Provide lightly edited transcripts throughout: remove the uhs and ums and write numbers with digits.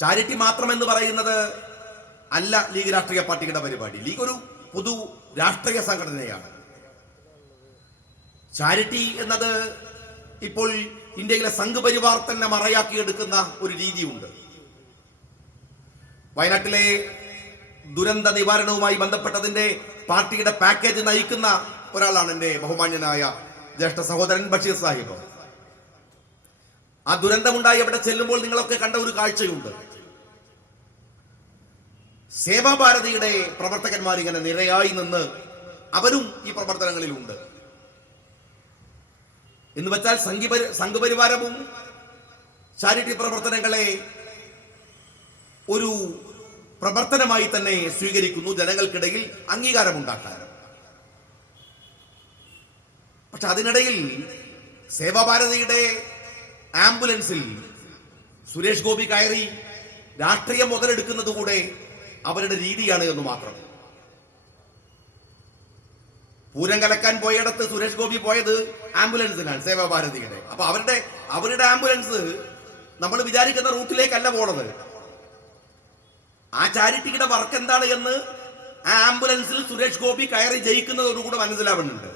Charity മാത്രമെന്ന് പറയുന്നത് അല്ല league രാഷ്ട്രീയ പാർട്ടിയുടെ പരിപാടി. ലീഗ് ഒരു പൊതു രാഷ്ട്രീയ സംഘടനയാണ്. ചാരിറ്റി എന്നത് ഇപ്പോൾ ഇന്ത്യയിലെ സംഘ് പരിവാർ തന്നെ മറയാക്കിയെടുക്കുന്ന ഒരു രീതിയുണ്ട്. വയനാട്ടിലെ ദുരന്ത നിവാരണവുമായി ബന്ധപ്പെട്ടതിന്റെ പാർട്ടിയുടെ പാക്കേജ് നയിക്കുന്ന ഒരാളാണ് എൻ്റെ ബഹുമാന്യനായ ജ്യേഷ്ഠ സഹോദരൻ ബഷീർ സാഹിബ്. ആ ദുരന്തമുണ്ടായി അവിടെ ചെല്ലുമ്പോൾ നിങ്ങളൊക്കെ കണ്ട ഒരു കാഴ്ചയുണ്ട്. സേവാഭാരതിയുടെ പ്രവർത്തകന്മാർ ഇങ്ങനെ നിരയായി നിന്ന് അവരും ഈ പ്രവർത്തനങ്ങളിലുണ്ട്. എന്ന് വെച്ചാൽ സംഘപരിവാരവും ചാരിറ്റി പ്രവർത്തനങ്ങളെ ഒരു പ്രവർത്തനമായി തന്നെ സ്വീകരിക്കുന്നു, ജനങ്ങൾക്കിടയിൽ അംഗീകാരമുണ്ടാക്കാൻ. പക്ഷെ അതിനിടയിൽ സേവാഭാരതിയുടെ ആംബുലൻസിൽ സുരേഷ് ഗോപി കയറി രാഷ്ട്രീയം മുതലെടുക്കുന്നത് കൂടെ അവരുടെ രീതിയാണ് എന്ന് മാത്രം. പൂരം കലക്കാൻ പോയിടത്ത് സുരേഷ് ഗോപി പോയത് ആംബുലൻസിനാണ്, സേവാഭാരതിയുടെ. അപ്പൊ അവരുടെ ആംബുലൻസ് നമ്മൾ വിചാരിക്കുന്ന റൂട്ടിലേക്കല്ല പോണത്. ആ ചാരിറ്റിയുടെ വർക്ക് എന്താണ് എന്ന് ആ ആംബുലൻസിൽ സുരേഷ് ഗോപി കയറി ജയിക്കുന്നതോടുകൂടെ മനസ്സിലാവുന്നുണ്ട്.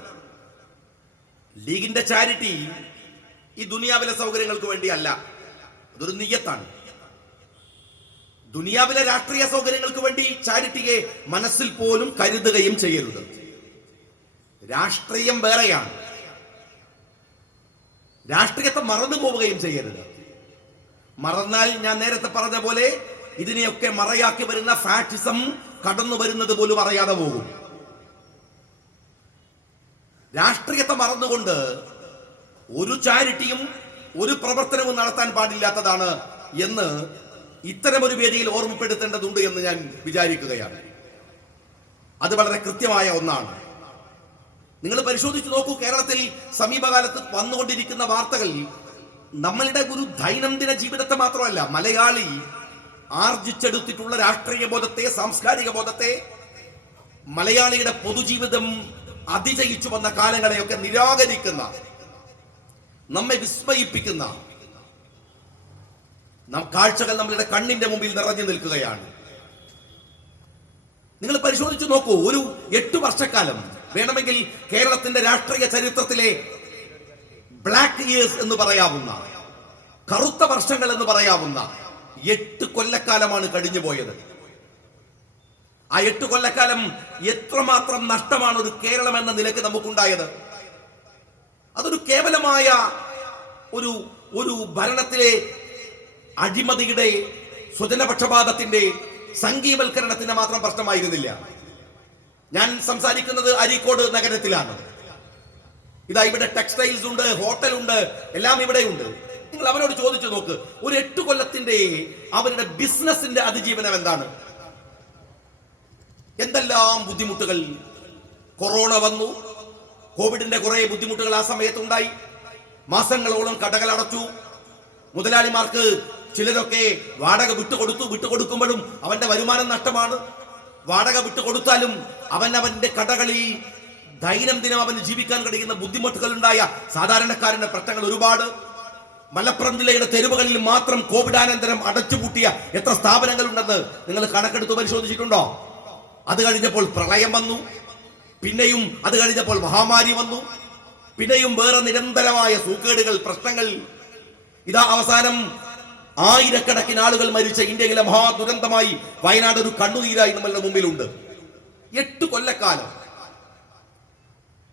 ലീഗിന്റെ ചാരിറ്റി ഈ ദുനിയാവിലെ സൗകര്യങ്ങൾക്ക് വേണ്ടിയല്ല, അതൊരു നിയ്യത്താണ്. ദുനിയാവിലെ രാഷ്ട്രീയ സൗകര്യങ്ങൾക്ക് വേണ്ടി ചാരിറ്റിയെ മനസ്സിൽ പോലും കരുതുകയും ചെയ്യരുത്. രാഷ്ട്രീയം വേറെയാണ്. രാഷ്ട്രീയത്തെ മറന്നു പോവുകയും ചെയ്യരുത്. മറന്നാൽ ഞാൻ നേരത്തെ പറഞ്ഞ പോലെ ഇതിനെയൊക്കെ മറയാക്കി വരുന്ന ഫാഷിസം കടന്നു വരുന്നത് പോലും അറിയാതെ പോകും. രാഷ്ട്രീയത്തെ മറന്നുകൊണ്ട് ഒരു ചാരിറ്റിയും ഒരു പ്രവർത്തനവും നടത്താൻ പാടില്ലാത്തതാണ് എന്ന് ഇത്തരമൊരു വേദിയിൽ ഓർമ്മപ്പെടുത്തേണ്ടതുണ്ട് എന്ന് ഞാൻ വിചാരിക്കുകയാണ്. അത് വളരെ കൃത്യമായ ഒന്നാണ്. നിങ്ങൾ പരിശോധിച്ചു നോക്കൂ, കേരളത്തിൽ സമീപകാലത്ത് വന്നുകൊണ്ടിരിക്കുന്ന വാർത്തകൾ നമ്മളുടെ ഒരു ദൈനംദിന ജീവിതത്തെ മാത്രമല്ല, മലയാളി ആർജിച്ചെടുത്തിട്ടുള്ള രാഷ്ട്രീയ ബോധത്തെ, സാംസ്കാരിക ബോധത്തെ, മലയാളിയുടെ പൊതുജീവിതം അതിജയിച്ചു വന്ന കാലങ്ങളെയൊക്കെ നിരാകരിക്കുന്ന, നമ്മെ വിസ്മയിപ്പിക്കുന്ന കാഴ്ചകൾ നമ്മളുടെ കണ്ണിന്റെ മുമ്പിൽ നിറഞ്ഞു നിൽക്കുകയാണ്. നിങ്ങൾ പരിശോധിച്ചു നോക്കൂ, ഒരു 8 വർഷക്കാലം വേണമെങ്കിൽ കേരളത്തിന്റെ രാഷ്ട്രീയ ചരിത്രത്തിലെ ബ്ലാക്ക് ഇയേഴ്സ് എന്ന് പറയാവുന്ന, കറുത്ത വർഷങ്ങൾ എന്ന് പറയാവുന്ന 8 കൊല്ലക്കാലമാണ് കഴിഞ്ഞു പോയത്. ആ 8 കൊല്ലക്കാലം എത്രമാത്രം നഷ്ടമാണ് ഒരു കേരളം എന്ന നിലയ്ക്ക് നമുക്കുണ്ടായത്. അതൊരു കേവലമായ ഒരു ഭരണത്തിലെ അഴിമതിയുടെ, സ്വജനപക്ഷപാതത്തിന്റെ, സംഘീവൽക്കരണത്തിന്റെ മാത്രം പ്രശ്നമായിരുന്നില്ല. ഞാൻ സംസാരിക്കുന്നത് അരീക്കോട് നഗരത്തിലാണ്. ഇതാ ഇവിടെ ടെക്സ്റ്റൈൽസ് ഉണ്ട്, ഹോട്ടലുണ്ട്, എല്ലാം ഇവിടെയുണ്ട്. നിങ്ങൾ അവരോട് ചോദിച്ചു നോക്ക്, ഒരു 8 കൊല്ലത്തിന്റെ അവരുടെ ബിസിനസിന്റെ അതിജീവനം എന്താണ്? എന്തെല്ലാം ബുദ്ധിമുട്ടുകൾ. കൊറോണ വന്നു, കോവിഡിന്റെ കുറെ ബുദ്ധിമുട്ടുകൾ ആ സമയത്തുണ്ടായി. മാസങ്ങളോളം കടകൾ അടച്ചു. മുതലാളിമാർക്ക് ചിലരൊക്കെ വാടക വിട്ടുകൊടുക്കുമ്പോഴും അവന്റെ വരുമാനം നഷ്ടമാണ്. വാടക വിട്ടുകൊടുത്താലും അവന്റെ കടകളിൽ ദൈനംദിനം അവന് ജീവിക്കാൻ കഴിയുന്ന ബുദ്ധിമുട്ടുകൾ ഉണ്ടായ സാധാരണക്കാരന്റെ പ്രശ്നങ്ങൾ ഒരുപാട്. മലപ്പുറം ജില്ലയുടെ തെരുവുകളിൽ മാത്രം കോവിഡാനന്തരം അടച്ചുപൂട്ടിയ എത്ര സ്ഥാപനങ്ങൾ ഉണ്ടെന്ന് നിങ്ങൾ കണക്കെടുത്ത് പരിശോധിച്ചിട്ടുണ്ടോ? അത് കഴിഞ്ഞപ്പോൾ പ്രളയം വന്നു, പിന്നെയും അത് കഴിഞ്ഞപ്പോൾ മഹാമാരി വന്നു, പിന്നെയും വേറെ നിരന്തരമായ സൂക്കേടുകൾ, പ്രശ്നങ്ങൾ. ഇതാ അവസാനം ആയിരക്കണക്കിന് ആളുകൾ മരിച്ച ഇന്ത്യയിലെ മഹാദുരന്തമായി വയനാട് ഒരു കണ്ണുനീരായി നമ്മളുടെ മുമ്പിലുണ്ട്. 8 കൊല്ലക്കാലം.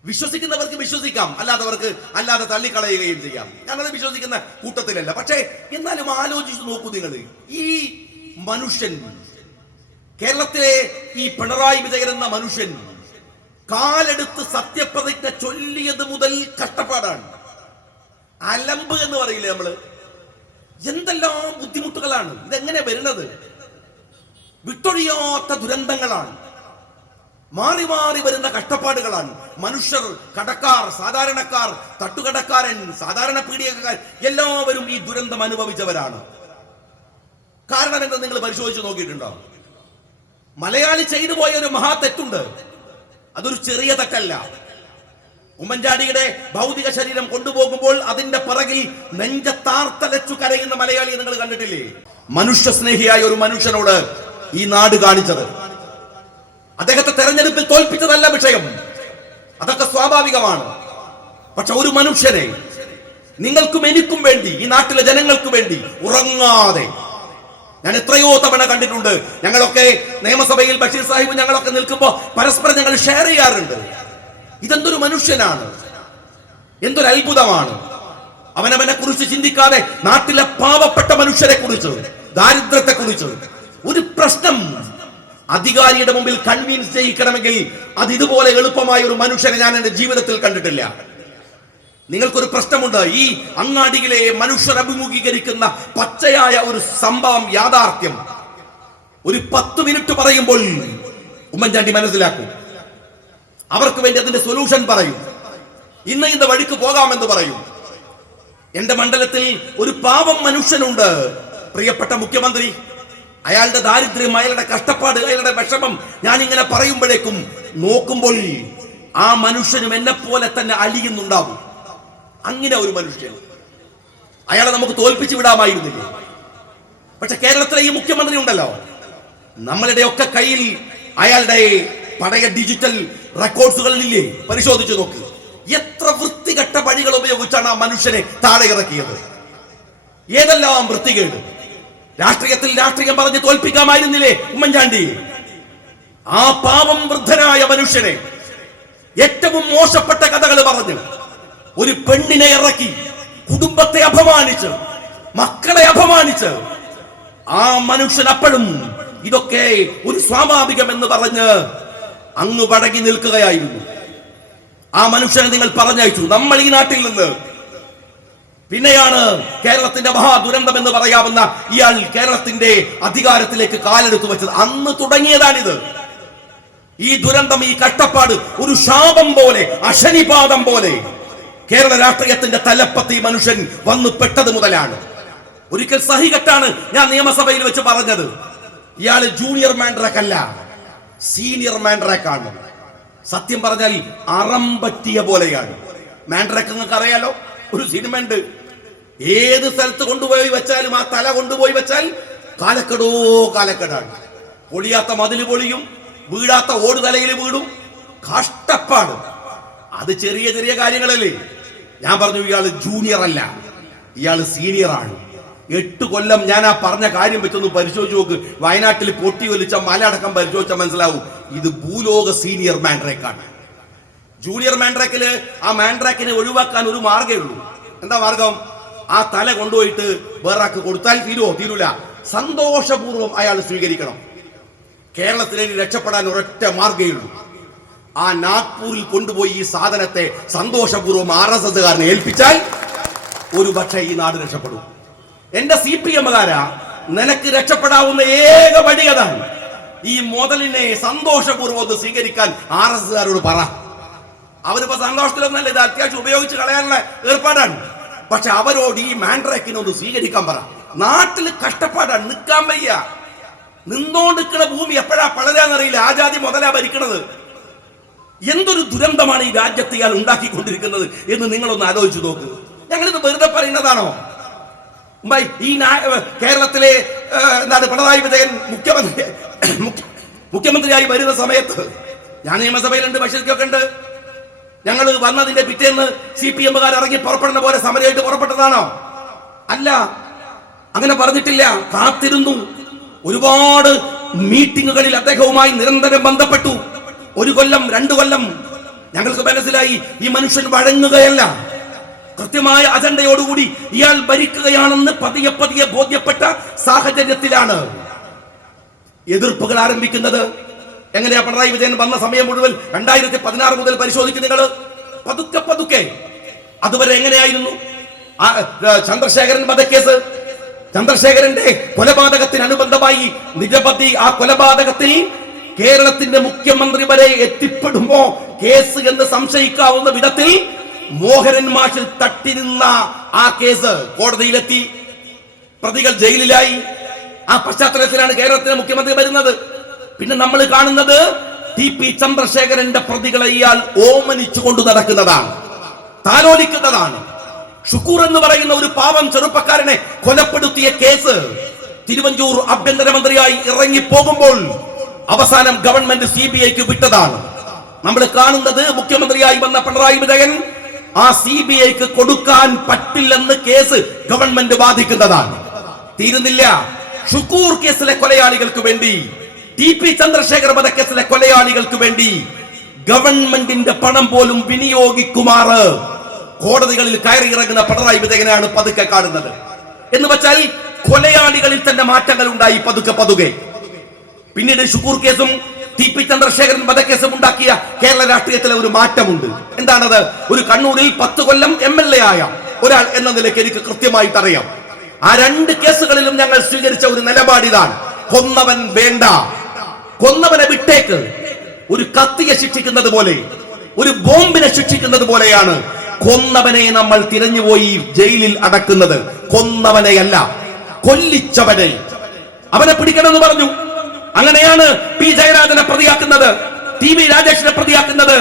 വിശ്വസിക്കുന്നവർക്ക് വിശ്വസിക്കാം, അല്ലാതെ തള്ളിക്കളയുകയും ചെയ്യാം. ഞാനത് വിശ്വസിക്കുന്ന കൂട്ടത്തിലല്ല. പക്ഷേ എന്നാലും ആലോചിച്ച് നോക്കൂ നിങ്ങൾ, ഈ മനുഷ്യൻ, കേരളത്തിലെ ഈ പിണറായി വിജയൻ എന്ന മനുഷ്യൻ കാലെടുത്ത് സത്യപ്രതിജ്ഞ ചൊല്ലിയത് മുതൽ കഷ്ടപ്പാടാണ്. അലമ്പ് എന്ന് പറയില്ലേ നമ്മള്, എന്തെല്ലാം ബുദ്ധിമുട്ടുകളാണ്. ഇതെങ്ങനെ വരുന്നത്? വിട്ടൊഴിയാത്ത ദുരന്തങ്ങളാണ്, മാറി മാറി വരുന്ന കഷ്ടപ്പാടുകളാണ്. മനുഷ്യർ, കടക്കാർ, സാധാരണക്കാർ, തട്ടുകടക്കാരൻ, സാധാരണ പീഡികക്കാർ എല്ലാവരും ഈ ദുരന്തം അനുഭവിച്ചവരാണ്. കാരണം എന്താ നിങ്ങൾ പരിശോധിച്ച് നോക്കിയിട്ടുണ്ടോ? മലയാളി ചെയ്തു പോയ ഒരു മഹാ തെറ്റുണ്ട്. അതൊരു ചെറിയ തെറ്റല്ല. ഉമ്മൻചാണ്ടിയുടെ ഭൗതിക ശരീരം കൊണ്ടുപോകുമ്പോൾ അതിന്റെ പിറകിൽ നെഞ്ചത്താർത്തലച്ചു കരയുന്ന മലയാളിയെ നിങ്ങൾ കണ്ടിട്ടില്ലേ? മനുഷ്യ സ്നേഹിയായ ഒരു മനുഷ്യനോട് ഈ നാട് കാണിച്ചത്. അദ്ദേഹത്തെ തെരഞ്ഞെടുപ്പിൽ തോൽപ്പിച്ചതല്ല വിഷയം, അതൊക്കെ സ്വാഭാവികമാണ്. പക്ഷെ ഒരു മനുഷ്യനെ നിങ്ങൾക്കും എനിക്കും വേണ്ടി, ഈ നാട്ടിലെ ജനങ്ങൾക്ക് വേണ്ടി ഉറങ്ങാതെ, ഞാൻ എത്രയോ തവണ കണ്ടിട്ടുണ്ട്. ഞങ്ങളൊക്കെ നിയമസഭയിൽ ബഷീർ സാഹിബ് ഞങ്ങളൊക്കെ നിൽക്കുമ്പോൾ പരസ്പരം ഞങ്ങൾ ഷെയർ ചെയ്യാറുണ്ട്. ഇതെന്തൊരു മനുഷ്യനാണ്, എന്തൊരു അത്ഭുതമാണ്. അവനവനെ കുറിച്ച് ചിന്തിക്കാതെ നാട്ടിലെ പാവപ്പെട്ട മനുഷ്യരെ കുറിച്ച്, ദാരിദ്ര്യത്തെ കുറിച്ച് ഒരു പ്രശ്നം അധികാരിയുടെ മുമ്പിൽ കൺവിൻസ് ചെയ്യിക്കണമെങ്കിൽ അത് ഇതുപോലെ എളുപ്പമായ ഒരു മനുഷ്യനെ ഞാൻ എന്റെ ജീവിതത്തിൽ കണ്ടിട്ടില്ല. നിങ്ങൾക്കൊരു പ്രശ്നമുണ്ട്. ഈ അങ്ങാടിയിലെ മനുഷ്യർ അഭിമുഖീകരിക്കുന്ന പച്ചയായ ഒരു സംഭവം, യാഥാർത്ഥ്യം ഒരു 10 മിനിറ്റ് പറയുമ്പോൾ ഉമ്മൻചാണ്ടി മനസ്സിലാക്കും. അവർക്ക് വേണ്ടി അതിന്റെ സൊല്യൂഷൻ പറയും. ഇന്ന വഴിക്ക് പോകാമെന്ന് പറയും. എന്റെ മണ്ഡലത്തിൽ ഒരു പാവം മനുഷ്യനുണ്ട്, പ്രിയപ്പെട്ട മുഖ്യമന്ത്രി. അയാളുടെ ദാരിദ്ര്യം, അയാളുടെ കഷ്ടപ്പാട്, അയാളുടെ വിഷമം ഞാൻ ഇങ്ങനെ പറയുമ്പോഴേക്കും നോക്കുമ്പോൾ ആ മനുഷ്യനും എന്നെ പോലെ തന്നെ അലിയുന്നുണ്ടാവും. അങ്ങനെ ഒരു മനുഷ്യൻ, അയാളെ നമുക്ക് തോൽപ്പിച്ചു വിടാമായിരുന്നില്ലേ? പക്ഷെ കേരളത്തിലെ ഈ മുഖ്യമന്ത്രി ഉണ്ടല്ലോ, നമ്മളുടെ ഒക്കെ കയ്യിൽ അയാളുടെ പഴയ ഡിജിറ്റൽ റെക്കോർഡ്സുകളിലില്ലേ, പരിശോധിച്ചു നോക്ക്. എത്ര വൃത്തികെട്ട വഴികൾ ഉപയോഗിച്ചാണ് ആ മനുഷ്യനെ താഴെ ഇറക്കിയത്. ഏതെല്ലാം വൃത്തികേട്. രാഷ്ട്രീയം പറഞ്ഞ് തോൽപ്പിക്കാമായിരുന്നില്ലേ ഉമ്മൻചാണ്ടി? ആ പാവം വൃദ്ധനായ മനുഷ്യനെ ഏറ്റവും മോശപ്പെട്ട കഥകൾ പറഞ്ഞു ഒരു പെണ്ണിനെ ഇറക്കി, കുടുംബത്തെ അപമാനിച്ച്, മക്കളെ അപമാനിച്ച്, ആ മനുഷ്യൻ അപ്പോഴും ഇതൊക്കെ ഒരു സ്വാഭാവികമെന്ന് പറഞ്ഞ് അങ്ങ് വടങ്ങി നിൽക്കുകയായിരുന്നു. ആ മനുഷ്യനെ നിങ്ങൾ പറഞ്ഞയച്ചു നമ്മൾ ഈ നാട്ടിൽ നിന്ന്. പിന്നെയാണ് കേരളത്തിന്റെ മഹാദുരന്തം എന്ന് പറയാവുന്ന ഇയാൾ കേരളത്തിന്റെ അധികാരത്തിലേക്ക് കാലെടുത്തു വെച്ചത്. അന്ന് തുടങ്ങിയതാണിത്. ഈ ദുരന്തം, ഈ കഷ്ടപ്പാട് ഒരു ശാപം പോലെ, അശനിപാതം പോലെ കേരള രാഷ്ട്രീയത്തിന്റെ തലപ്പത്ത് ഈ മനുഷ്യൻ വന്നു പെട്ടത് മുതലാണ്. ഒരിക്കൽ സഹികെട്ടാണ് ഞാൻ നിയമസഭയിൽ വെച്ച് പറഞ്ഞത്, ഇയാള് ജൂനിയർ മാൻഡ്രാക്ക് അല്ല, സീനിയർ മാൻഡ്രാക്ക് ആണ്. സത്യം പറഞ്ഞാൽ അറം പറ്റിയ പോലെയാണ്. മാൻഡ്രാക്ക് നിങ്ങൾക്ക് അറിയാലോ, ഒരു സിനിമ ഉണ്ട്. ഏത് സ്ഥലത്ത് കൊണ്ടുപോയി വെച്ചാലും, ആ തല കൊണ്ടുപോയി വെച്ചാൽ കാലക്കെടോ കാലക്കെടാണ്. പൊളിയാത്ത മതില് പൊളിയും, വീഴാത്ത ഓടുതലയിൽ വീടും. കഷ്ടപ്പാട്. അത് ചെറിയ ചെറിയ കാര്യങ്ങളല്ലേ. ഞാൻ പറഞ്ഞു ഇയാള് ജൂനിയർ അല്ല, ഇയാള് സീനിയർ ആണ്. 8 കൊല്ലം ഞാൻ ആ പറഞ്ഞ കാര്യം വെച്ചൊന്ന് പരിശോധിച്ച് നോക്ക്. വയനാട്ടിൽ പൊട്ടി ഒലിച്ച മലയടക്കം പരിശോധിച്ചാൽ മനസ്സിലാവും ഇത് ഭൂലോക സീനിയർ മാൻഡ്രാക്കാണ്. ജൂനിയർ മാൻഡ്രാക്കില് ആ മാൻഡ്രാക്കിനെ ഒഴിവാക്കാൻ ഒരു മാർഗ്ഗമേ ഉള്ളൂ. എന്താ മാർഗം? ആ തല കൊണ്ടുപോയിട്ട് വേറാക്ക് കൊടുത്താൽ തീരൂല. സന്തോഷപൂർവ്വം അയാൾ സ്വീകരിക്കണം. കേരളത്തിലേക്ക് രക്ഷപ്പെടാൻ ഒരൊറ്റ മാർഗ്ഗമേ ഉള്ളൂ. ആ നാഗ്പൂരിൽ കൊണ്ടുപോയി ഈ സാധനത്തെ സന്തോഷപൂർവ്വം RSSകാരനെ ഏൽപ്പിച്ചാൽ ഒരു പക്ഷേ ഈ നാട് രക്ഷപ്പെടും. എന്റെ CPMകാരാ, നിനക്ക് രക്ഷപ്പെടാവുന്ന ഏക വഴി അതാണ്. ഈ മുതലിനെ സന്തോഷപൂർവ്വം ഒന്ന് സ്വീകരിക്കാൻ RSSകാരോട് പറ. അവരിപ്പോ സന്തോഷത്തിലൊന്നല്ല, ഇത് അത്യാവശ്യം ഉപയോഗിച്ച് കളയാനുള്ള ഏർപ്പാടാണ്. പക്ഷെ അവരോട് ഈ മാൻഡ്രാക്കിനെ ഒന്ന് സ്വീകരിക്കാൻ പറ. നാട്ടിൽ കഷ്ടപ്പാടാണ്, നിൽക്കാൻ വയ്യ. നിന്നോണ്ടിരിക്കുന്ന ഭൂമി എപ്പോഴാ പളരാന്നറിയില്ല. ആ ജാതി മുതലാ ഭരിക്കണത്. എന്തൊരു ദുരന്തമാണ് ഈ രാജ്യത്ത് ഇയാൾ ഉണ്ടാക്കിക്കൊണ്ടിരിക്കുന്നത് എന്ന് നിങ്ങളൊന്ന് ആലോചിച്ചു നോക്ക്. ഞങ്ങളിത് വെറുതെ പറയുന്നതാണോ? ഈ കേരളത്തിലെ എന്താണ് പിണറായി വിജയൻ മുഖ്യമന്ത്രിയായി വരുന്ന സമയത്ത് ഞാൻ നിയമസഭയിലുണ്ട്, ബഷീർക്കൊക്കെ ഉണ്ട്. ഞങ്ങൾ വന്നതിന്റെ പിറ്റേന്ന് CPMകാർ ഇറങ്ങി പുറപ്പെടുന്ന പോലെ സമരമായിട്ട് പുറപ്പെട്ടതാണോ? അല്ല, അങ്ങനെ പറഞ്ഞിട്ടില്ല. കാത്തിരുന്നു. ഒരുപാട് മീറ്റിങ്ങുകളിൽ അദ്ദേഹവുമായി നിരന്തരം ബന്ധപ്പെട്ടു. 1 കൊല്ലം 2 കൊല്ലം. ഞങ്ങൾക്ക് മനസ്സിലായി ഈ മനുഷ്യൻ വഴങ്ങുകയല്ല, കൃത്യമായ അജണ്ടയോടുകൂടി ഇയാൾ ഭരിക്കുകയാണെന്ന് പതിയെ പതിയെ ബോധ്യപ്പെട്ട സാഹചര്യത്തിലാണ് എതിർപ്പുകൾ ആരംഭിക്കുന്നത്. എങ്ങനെയാ പിണറായി വിജയൻ വന്ന സമയം മുഴുവൻ 2016 മുതൽ പരിശോധിക്കും നിങ്ങൾ. പതുക്കെ അതുവരെ എങ്ങനെയായിരുന്നു? ചന്ദ്രശേഖരൻ വധക്കേസ്, ചന്ദ്രശേഖരന്റെ കൊലപാതകത്തിനനുബന്ധമായി നിരവധി ആ കൊലപാതകത്തിൽ കേരളത്തിന്റെ മുഖ്യമന്ത്രി വരെ എത്തിപ്പെടുമോ കേസ് എന്ന് സംശയിക്കാവുന്ന വിധത്തിൽ മോഹനൻ മാഷിൽ തട്ടിരുന്ന ആ കേസ് കോടതിയിലെത്തി. പ്രതികൾ ജയിലിലായി. ആ പശ്ചാത്തലത്തിലാണ് കേരളത്തിലെ മുഖ്യമന്ത്രി വരുന്നത്. പിന്നെ നമ്മൾ കാണുന്നത് TP ചന്ദ്രശേഖരന്റെ പ്രതികളെ ഇയാൾ ഓമനിച്ചു കൊണ്ടു നടക്കുന്നതാണ്, താലോലിക്കുന്നതാണ്. ഷുക്കൂർ എന്ന് പറയുന്ന ഒരു പാവം ചെറുപ്പക്കാരനെ കൊലപ്പെടുത്തിയ കേസ് തിരുവഞ്ചൂർ ആഭ്യന്തരമന്ത്രിയായി ഇറങ്ങിപ്പോകുമ്പോൾ അവസാനം ഗവൺമെന്റ് CBIക്ക് വിട്ടതാണ്. നമ്മൾ കാണുന്നത് മുഖ്യമന്ത്രിയായി വന്ന പിണറായി വിജയൻ ആ CBIക്ക് കൊടുക്കാൻ പറ്റില്ലെന്ന് കേസ് ഗവൺമെന്റ് വാദിക്കുന്നതാണ്. തീരുന്നില്ല. ഷുക്കൂർ കേസിലെ കൊലയാളികൾക്ക് വേണ്ടി, TP ചന്ദ്രശേഖർ വധക്കേസിലെ കൊലയാളികൾക്ക് വേണ്ടി ഗവൺമെന്റിന്റെ പണം പോലും വിനിയോഗിക്കുമാറ് കോടതികളിൽ കയറി ഇറങ്ങുന്ന പിണറായി വിജയനാണ് പതുക്കെ കാണുന്നത്. എന്ന് വെച്ചാൽ കൊലയാളികളിൽ തന്നെ മാറ്റങ്ങൾ ഉണ്ടായി പതുക്കെ. പിന്നീട് ഷുക്കൂർ കേസും TP ചന്ദ്രശേഖരൻ വധക്കേസും ഉണ്ടാക്കിയ കേരള രാഷ്ട്രീയത്തിലെ ഒരു മാറ്റമുണ്ട്. എന്താണത്? ഒരു കണ്ണൂരിൽ 10 കൊല്ലം MLA ആയ ഒരാൾ എന്ന നിലയ്ക്ക് എനിക്ക് കൃത്യമായിട്ട് അറിയാം. ആ 2 കേസുകളിലും ഞങ്ങൾ സ്വീകരിച്ച ഒരു നിലപാടിതാണ്: കൊന്നവൻ വേണ്ട, കൊന്നവനെ വിട്ടേക്ക്. ഒരു കത്തിയെ ശിക്ഷിക്കുന്നത് പോലെ, ഒരു ബോംബിനെ ശിക്ഷിക്കുന്നത് പോലെയാണ് കൊന്നവനെ നമ്മൾ തിരഞ്ഞുപോയി ജയിലിൽ അടക്കുന്നത്. കൊന്നവനെയല്ല, കൊല്ലിച്ചവനെ. അവനെ പിടിക്കണമെന്ന് പറഞ്ഞു. അങ്ങനെയാണ് P ജയരാജനെ പ്രതിയാക്കുന്നത്, TV രാജേഷിനെ പ്രതിയാക്കുന്നത്.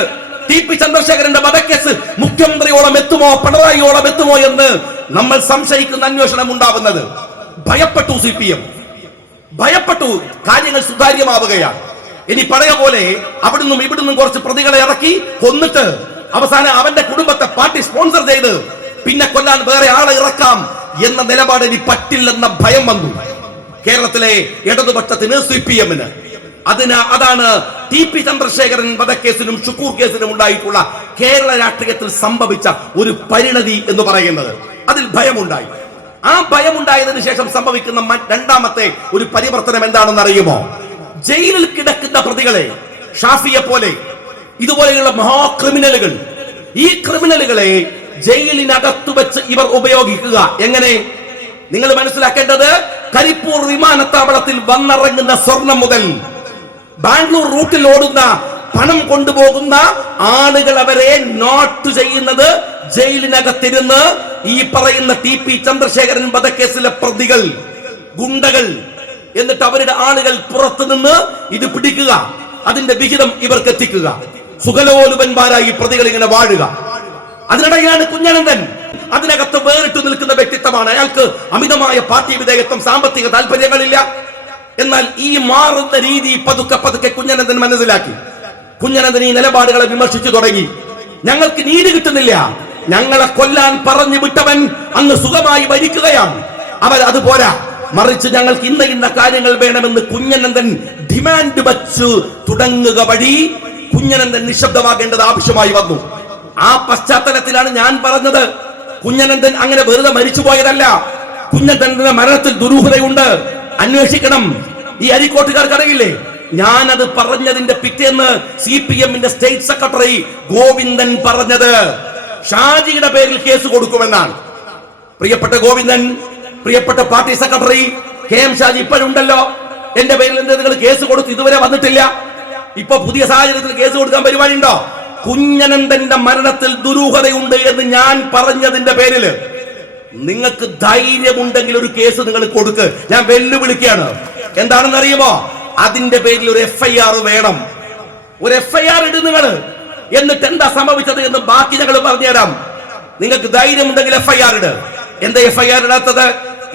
TP ചന്ദ്രശേഖരന്റെ വധക്കേസ് മുഖ്യമന്ത്രിയോളം എത്തുമോ, പിണറായിയോളം എത്തുമോ എന്ന് നമ്മൾ സംശയിക്കുന്ന അന്വേഷണം ഉണ്ടാവുന്നത്. ഭയപ്പെട്ടു CPM, ഭയപ്പെട്ടു. കാര്യങ്ങൾ സുതാര്യമാവുകയാണ്. ഇനി പഴയ പോലെ അവിടുന്നും ഇവിടുന്നും കുറച്ച് പ്രതികളെ ഇറക്കി കൊന്നിട്ട് അവസാനം അവന്റെ കുടുംബത്തെ പാർട്ടി സ്പോൺസർ ചെയ്ത് പിന്നെ കൊല്ലാൻ വേറെ ആളെ ഇറക്കാം എന്ന നിലപാട് ഇനി പറ്റില്ലെന്ന ഭയം വന്നു കേരളത്തിലെ ഇടതുപക്ഷത്തിന്, CPM-ന്. അതാണ് TP ചന്ദ്രശേഖരൻ വധക്കേസിനും ഷുക്കൂർ കേസിനും ഉണ്ടായിട്ടുള്ള കേരള രാഷ്ട്രീയത്തിൽ സംഭവിച്ച ഒരു പരിണതി എന്ന് പറയുന്നത്. അതിൽ ഭയമുണ്ടായി. ആ ഭയമുണ്ടായതിനു ശേഷം സംഭവിക്കുന്ന രണ്ടാമത്തെ ഒരു പരിവർത്തനം എന്താണെന്ന് അറിയുമോ? ജയിലിൽ കിടക്കുന്ന പ്രതികളെ, ഷാഫിയെ പോലെ ഇതുപോലെയുള്ള മഹാക്രിമിനലുകൾ, ഈ ക്രിമിനലുകളെ ജയിലിനകത്തു വെച്ച് ഇവർ ഉപയോഗിക്കുക. എങ്ങനെ? നിങ്ങൾ മനസ്സിലാക്കേണ്ടത്, കരിപ്പൂർ വിമാനത്താവളത്തിൽ വന്നിറങ്ങുന്ന സ്വർണം മുതൽ ബാംഗ്ലൂർ റൂട്ടിൽ ഓടുന്ന പണം കൊണ്ടുപോകുന്ന ആളുകൾ അവരെ നോട്ട് ചെയ്യുന്നത് ജയിലിനകത്തിരുന്ന് ഈ പറയുന്ന TP ചന്ദ്രശേഖരൻ വധക്കേസിലെ പ്രതികൾ, ഗുണ്ടകൾ. എന്നിട്ട് അവരുടെ ആളുകൾ പുറത്തു നിന്ന് ഇത് പിടിക്കുക, അതിന്റെ വിഹിതം ഇവർക്ക് എത്തിക്കുക. സുഖലോലുപന്മാരായി പ്രതികൾ ഇങ്ങനെ വാഴുക. അതിനിടയിലാണ് കുഞ്ഞനന്തൻ. അതിനകത്ത് വേറിട്ട് നിൽക്കുന്ന വ്യക്തിത്വമാണ്. അയാൾക്ക് അമിതമായ പാർട്ടി വിധേയത്വം, സാമ്പത്തിക താല്പര്യങ്ങളില്ല. എന്നാൽ ഈ മാറുന്ന രീതി പതുക്കെ കുഞ്ഞനന്തൻ മനസ്സിലാക്കി. കുഞ്ഞനന്തൻ ഈ നിലപാടുകളെ വിമർശിച്ചു തുടങ്ങി. ഞങ്ങൾക്ക് നീതി കിട്ടുന്നില്ല, ഞങ്ങളെ കൊല്ലാൻ പറഞ്ഞു വിട്ടവൻ അങ്ങ് സുഖമായി ഭരിക്കുകയാണ്, അത് പോരാ, മറിച്ച് ഞങ്ങൾക്ക് ഇന്ന കാര്യങ്ങൾ വേണമെന്ന് കുഞ്ഞനന്തൻ ഡിമാൻഡ് വച്ചു തുടങ്ങുക വഴി കുഞ്ഞനന്തൻ നിശബ്ദമാകേണ്ടത് ആവശ്യമായി വന്നു. ആ പശ്ചാത്തലത്തിലാണ് ഞാൻ പറഞ്ഞത്, കുഞ്ഞനന്തൻ അങ്ങനെ വെറുതെ മരിച്ചുപോയതല്ല. കുഞ്ഞനന്തന്റെ മരണത്തിൽ ദുരൂഹതയുണ്ട്, അന്വേഷിക്കണം. ഈ അരിക്കോട്ടുകാർക്ക് അറിയില്ലേ? ഞാനത് പറഞ്ഞതിന്റെ പിറ്റേന്ന് CPM-ന്റെ സ്റ്റേറ്റ് സെക്രട്ടറി ഗോവിന്ദൻ പറഞ്ഞത് ഷാജിയുടെ പേരിൽ കേസ് കൊടുക്കുമെന്നാണ്. പ്രിയപ്പെട്ട ഗോവിന്ദൻ, പ്രിയപ്പെട്ട പാർട്ടി സെക്രട്ടറി KM ഷാജി ഇപ്പോഴുണ്ടല്ലോ, എന്റെ പേരിൽ നിങ്ങൾ കേസ് കൊടുത്തു, ഇതുവരെ വന്നിട്ടില്ല. ഇപ്പൊ പുതിയ സാഹചര്യത്തിൽ കേസ് കൊടുക്കാൻ പരിപാടി ഉണ്ടോ? കുഞ്ഞനന്തന്റെ മരണത്തിൽ ദുരൂഹതയുണ്ട് എന്ന് ഞാൻ പറഞ്ഞതിന്റെ പേരില് നിങ്ങൾക്ക് ധൈര്യമുണ്ടെങ്കിൽ ഒരു കേസ് നിങ്ങൾ കൊടുക്ക്. ഞാൻ വെല്ലുവിളിക്കുകയാണ്. എന്താണെന്ന് അറിയുമോ? അതിന്റെ പേരിൽ ഒരു FIR വേണം. ഒരു FIR ഇടും നിങ്ങൾ. എന്നിട്ട് എന്താ സംഭവിച്ചത് എന്ന് ബാക്കി ഞങ്ങൾ പറഞ്ഞുതരാം. നിങ്ങൾക്ക് ധൈര്യമുണ്ടെങ്കിൽ FIR ഇട്. എന്താ FIR ഇടാത്തത്?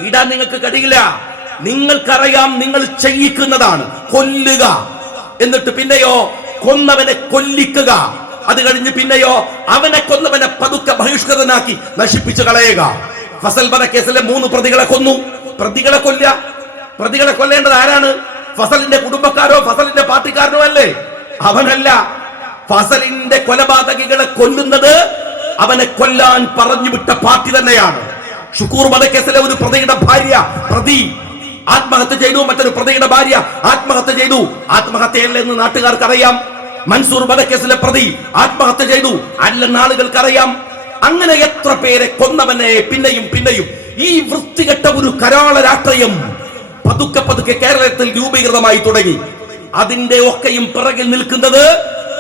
ഇടാൻ നിങ്ങൾക്ക് കഴിയില്ല. നിങ്ങൾക്കറിയാം നിങ്ങൾ ചെയ്യിക്കുന്നതാണ് കൊല്ലുക. എന്നിട്ട് പിന്നെയോ കൊന്നവനെ കൊല്ലിക്കുക. അത് കഴിഞ്ഞ് പിന്നെയോ അവനെ കൊന്നവനെ പതുക്കെ ബഹിഷ്കൃതനാക്കി നശിപ്പിച്ചു കളയുക. ഫസൽ വധക്കേസിലെ 3 പ്രതികളെ കൊന്നു. പ്രതികളെ കൊല്ലേണ്ടത് ആരാണ്? ഫസലിന്റെ കുടുംബക്കാരോ ഫസലിന്റെ പാർട്ടിക്കാരനോ അല്ലേ? അവനല്ല. ഫസലിന്റെ കൊലപാതകികളെ കൊല്ലുന്നത് അവനെ കൊല്ലാൻ പറഞ്ഞു വിട്ട പാർട്ടി തന്നെയാണ്. ഷുക്കൂർ വധക്കേസിലെ ഒരു പ്രതിയുടെ ഭാര്യ ആത്മഹത്യ ചെയ്തു, മറ്റൊരു പ്രതിയുടെ ഭാര്യ ആത്മഹത്യ ചെയ്തു. ആത്മഹത്യയല്ലെന്ന് നാട്ടുകാർക്ക് അറിയാം. മൻസൂർ വധക്കേസിലെ പ്രതി ആത്മഹത്യ ചെയ്തു, അല്ലെന്ന് ആളുകൾക്കറിയാം. അങ്ങനെ എത്ര പേരെ കൊന്നവനെ പിന്നെയും ഈ വൃത്തികെട്ട ഒരു കരാള രാഷ്ട്രീയം പതുക്കെ കേരളത്തിൽ രൂപീകൃതമായി തുടങ്ങി. അതിന്റെ ഒക്കെയും പിറകിൽ നിൽക്കുന്നത്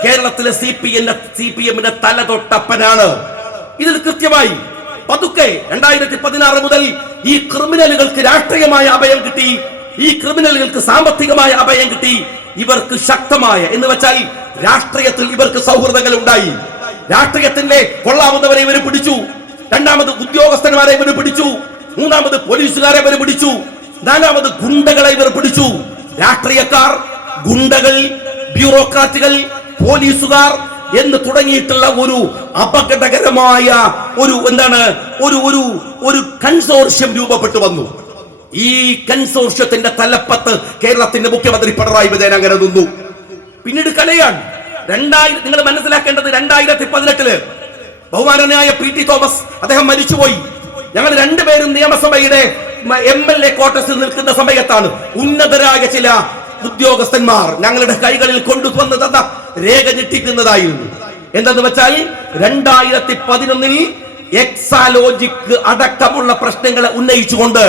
കേരളത്തിലെ CPM-ന്റെ തലതൊട്ടപ്പനാണ്. ഇതിൽ കൃത്യമായി പതുക്കെ 2016 മുതൽ ഈ ക്രിമിനലുകൾക്ക് രാഷ്ട്രീയമായ അഭയം കിട്ടി, ഈ ക്രിമിനലുകൾക്ക് സാമ്പത്തികമായ അഭയം കിട്ടി. ഇവർക്ക് ശക്തമായ എന്ന് വെച്ചാൽ രാഷ്ട്രീയത്തിൽ ഇവർക്ക് സൗഹൃദങ്ങൾ ഉണ്ടായി. രാഷ്ട്രീയത്തിന്റെ കൊള്ളാവുന്നവരെ ഇവർ പിടിച്ചു. രണ്ടാമത് ഉദ്യോഗസ്ഥന്മാരെ ഇവർ പിടിച്ചു. മൂന്നാമത് പോലീസുകാരെ ഇവർ പിടിച്ചു. നാലാമത് ഗുണ്ടകളെ ഇവർ പിടിച്ചു. രാഷ്ട്രീയക്കാർ, ഗുണ്ടകൾ, ബ്യൂറോക്രാറ്റുകൾ, പോലീസുകാർ എന്ന് തുടങ്ങിയിട്ടുള്ള ഒരു അപകടകരമായ ഒരു കൺസോർഷ്യം രൂപപ്പെട്ടു വന്നു. ഈ കൺസോർഷ്യത്തിന്റെ തലപ്പത്ത് കേരളത്തിന്റെ മുഖ്യമന്ത്രി പിണറായി വിജയൻ അങ്ങനെ നിന്നു. പിന്നീട് കലയാണ്. നിങ്ങൾ മനസ്സിലാക്കേണ്ടത് 2018 ബഹുമാനനായ പി.ടി. തോമസ് അദ്ദേഹം മരിച്ചുപോയി. ഞങ്ങൾ രണ്ടുപേരും നിയമസഭയുടെ MLA ക്വാർട്ടേഴ്സിൽ നിൽക്കുന്ന സമയത്താണ് ഉന്നതരായ ചില ഉദ്യോഗസ്ഥന്മാർ ഞങ്ങളുടെ കൈകളിൽ കൊണ്ടുവന്ന് തന്ന രേഖ ഞെട്ടിക്കുന്നതായിരുന്നു. എന്തെന്ന് വെച്ചാൽ 2011 എക്സാലോജിക് അടക്കമുള്ള പ്രശ്നങ്ങളെ ഉന്നയിച്ചുകൊണ്ട്